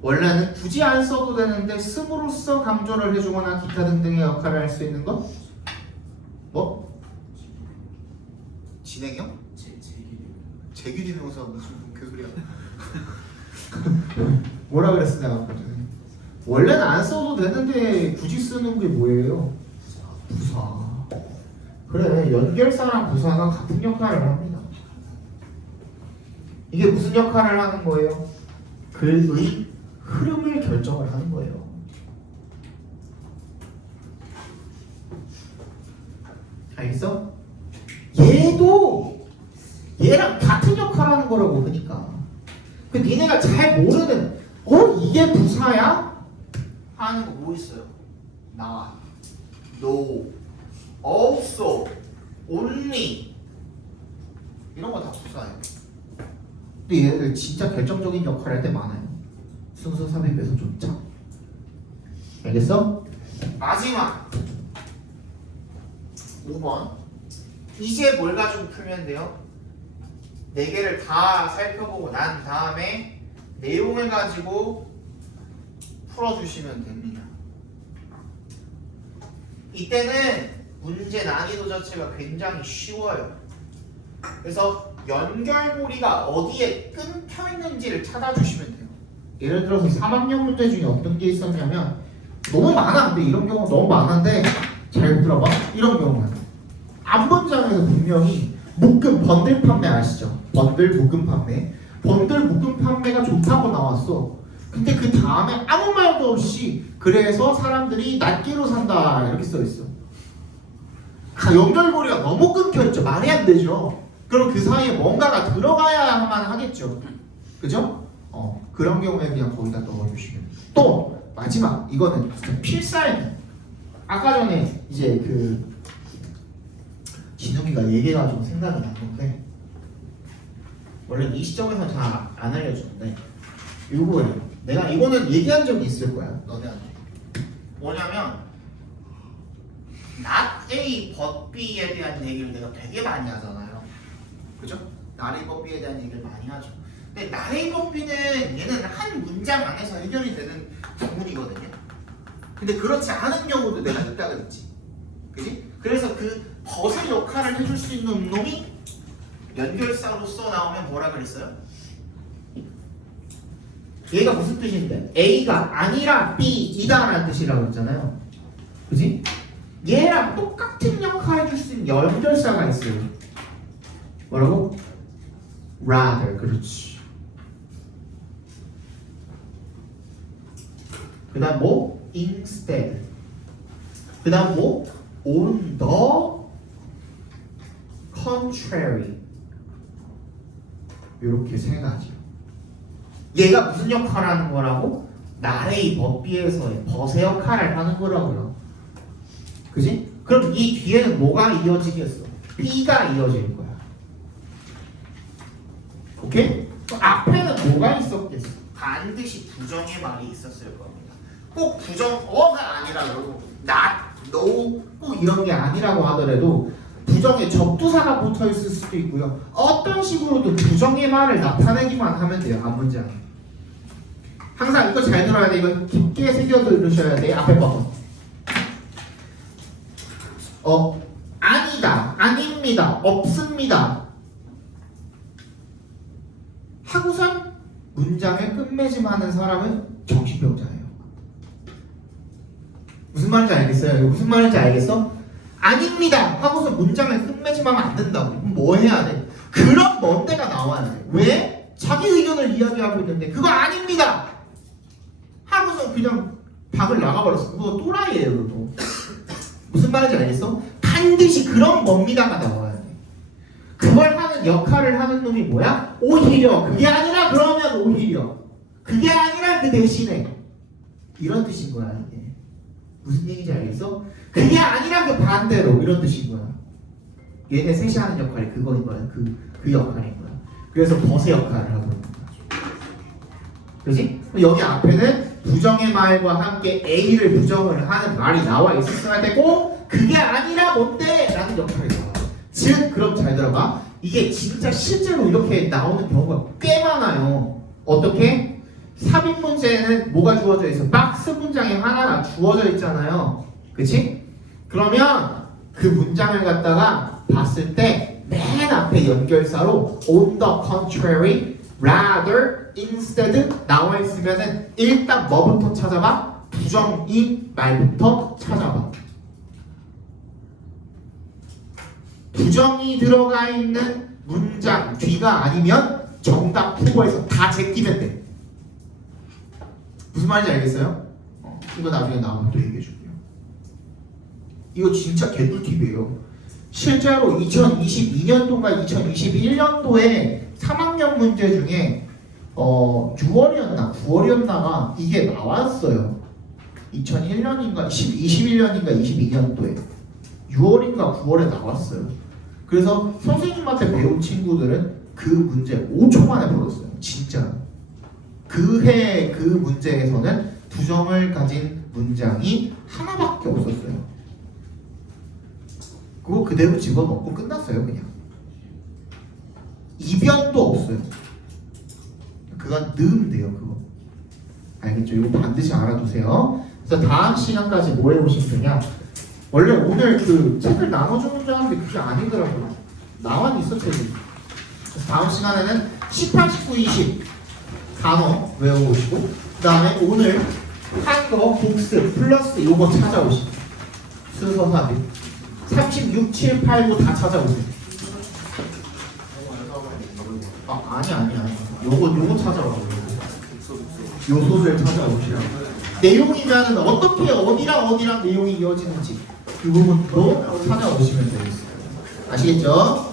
원래는 굳이 안 써도 되는데 씀으로써 강조를 해주거나 기타 등등의 역할을 할 수 있는 것? 뭐? 진행형? 재규리 명사 무슨 개소리야? 뭐라 그랬어 내가 아까 전에? 원래는 안 써도 되는데 굳이 쓰는 게 뭐예요? 부사. 그래, 연결사랑 부사가 같은 역할을 합니다. 이게 무슨 역할을 하는 거예요? 글의 흐름을 결정을 하는 거예요. 알겠어? 얘도 얘랑 같은 역할을 하는 거라고. 그러니까 그 니네가 잘 모르는 이게 부사야? 하는 거 뭐 있어요? not, no, also, only, 이런 거 다 부사예요. 근데 얘네들 진짜 결정적인 역할을 할 때 많아요. 순서 삽입에서조차. 알겠어? 마지막 5번 이제 뭘 가지고 풀면 돼요? 4개를 다 살펴보고 난 다음에 내용을 가지고 풀어주시면 됩니다. 이때는 문제 난이도 자체가 굉장히 쉬워요. 그래서 연결고리가 어디에 끊겨 있는지를 찾아주시면 돼요. 예를 들어서 3학년 문제 중에 어떤 게 있었냐면 너무 많아. 근데 이런 경우가 너무 많은데 잘 들어봐. 이런 경우는 앞문장에서 분명히 묶음 번들 판매 아시죠? 번들 묶음 판매. 번들 묶음 판매가 좋다고 나왔어. 근데 그 다음에 아무 말도 없이 그래서 사람들이 낱개로 산다 이렇게 써 있어. 연결고리가 너무 끊겨 있죠. 말이 안 되죠. 그럼 그 사이에 뭔가가 들어가야만 하겠죠. 그죠? 그런 경우에 그냥 거기다 넣어주시면. 또 마지막 이거는 진짜 필사예요. 아까 전에 이제 그 진욱이가 얘기해가지고 생각이 났는데 원래 이 시점에서 잘 안 알려주는데 이거예요. 내가 이거는 얘기한 적이 있을 거야 너네한테. 뭐냐면 not A but B에 대한 얘기를 내가 되게 많이 하잖아요. 그죠? not A but B에 대한 얘기를 많이 하죠. 근데 not A but B는 얘는 한 문장 안에서 해결이 되는 구문이거든요. 근데 그렇지 않은 경우도 내가 있다 그랬지. 그지? 그래서 그 벗의 역할을 해줄 수 있는 놈이 연결사로서 나오면 뭐라 그랬어요? 얘가 무슨 뜻인데? A가 아니라 B이다 라는 뜻이라고 했잖아요. 그지? 얘랑 똑같은 역할을 해줄 수 있는 연결사가 있어요. 뭐라고? rather. 그렇지. 그 다음 뭐? instead. 그 다음 뭐? on the contrary. 이렇게 세 가지. 얘가 무슨 역할을 하는 거라고? 나의 법비에서의 벗의 역할을 하는 거라고요. 그지? 그럼 이 뒤에는 뭐가 이어지겠어? B가 이어질 거야. 오케이? 앞에는 뭐가 있었겠어? 반드시 부정의 말이 있었을 겁니다. 꼭 부정어가 아니라고 not, no 꼭 이런 게 아니라고 하더라도 부정의 접두사가 붙어 있을 수도 있고요. 어떤 식으로도 부정의 말을 나타내기만 하면 돼요. 앞문장에. 항상 이거 잘 들어야 돼. 이거 깊게 새겨 들으셔야 돼. 앞에 거. 아니다, 아닙니다, 없습니다. 하고선 문장을 끝맺음하는 사람은 정신병자예요. 무슨 말인지 알겠어요? 이거 무슨 말인지 알겠어? 아닙니다 하고서 문장을 끝맺음하면 안 된다고. 그럼 뭐 해야 돼? 그런 뭔데가 나와야 돼. 왜? 자기 의견을 이야기하고 있는데 그거 아닙니다 하고서 그냥 밖을 나가버렸어. 그거 또라이예요. 그거 무슨 말인지 알겠어? 반드시 그런 뭡니다가 나와야 돼. 그걸 하는 역할을 하는 놈이 뭐야? 오히려 그게 아니라 그러면 오히려 그게 아니라 그 대신에 이런 뜻인 거야. 이게 무슨 얘기인지 알겠어? 그게 아니라 그 반대로 이런 뜻인 거야. 얘네 셋이 하는 역할이 그거인 거야. 그 역할인 거야. 그래서 벗의 역할을 하고 있는 거죠. 그렇지? 여기 앞에는 부정의 말과 함께 A를 부정을 하는 말이 나와 있었어야 되고 그게 아니라 뭔데? 라는 역할이 나와. 즉 그럼 잘 들어봐. 이게 진짜 실제로 이렇게 나오는 경우가 꽤 많아요. 어떻게? 삽입 문제에는 뭐가 주어져 있어? 박스 문장이 하나가 주어져 있잖아요. 그치? 그러면 그 문장을 갖다가 봤을 때 맨 앞에 연결사로 on the contrary, rather, instead 나와 있으면은 일단 뭐부터 찾아봐? 부정인 말부터 찾아봐. 부정이 들어가 있는 문장 뒤가 아니면 정답 후보에서 다 제끼면 돼. 무슨 말인지 알겠어요? 이거 나중에 나오면 또 얘기해 줄게요. 이거 진짜 개꿀팁이에요. 실제로 2022년도인가 2021년도에 3학년 문제 중에 6월이었나 9월이었나가 이게 나왔어요. 2001년인가 21년인가 22년도에 6월인가 9월에 나왔어요. 그래서 선생님한테 배운 친구들은 그 문제 5초 만에 풀었어요. 진짜. 그 해 그 문제에서는 부정을 가진 문장이 하나밖에 없었어요. 그거 그대로 집어넣고 끝났어요 그냥. 이변도 없어요. 그건 넣으면 돼요 그거. 알겠죠? 이거 반드시 알아두세요. 그래서 다음 시간까지 뭐 해오시면 되냐? 원래 오늘 그 책을 나눠주는 줄 알았는데 그게 아니더라고요. 나와 있어 책이. 그래서 다음 시간에는 18, 19, 20 단어 외워오시고 그 다음에 오늘 한 거 복습 플러스 요거 찾아오시고 순서 합의 36, 7, 8, 9 다 찾아오세요. 아니 요거 찾아오세요. 요 소설 찾아오시라고. 내용이면은 어떻게 어디랑 내용이 이어지는지 이 부분도 찾아오시면 되겠어요. 아시겠죠?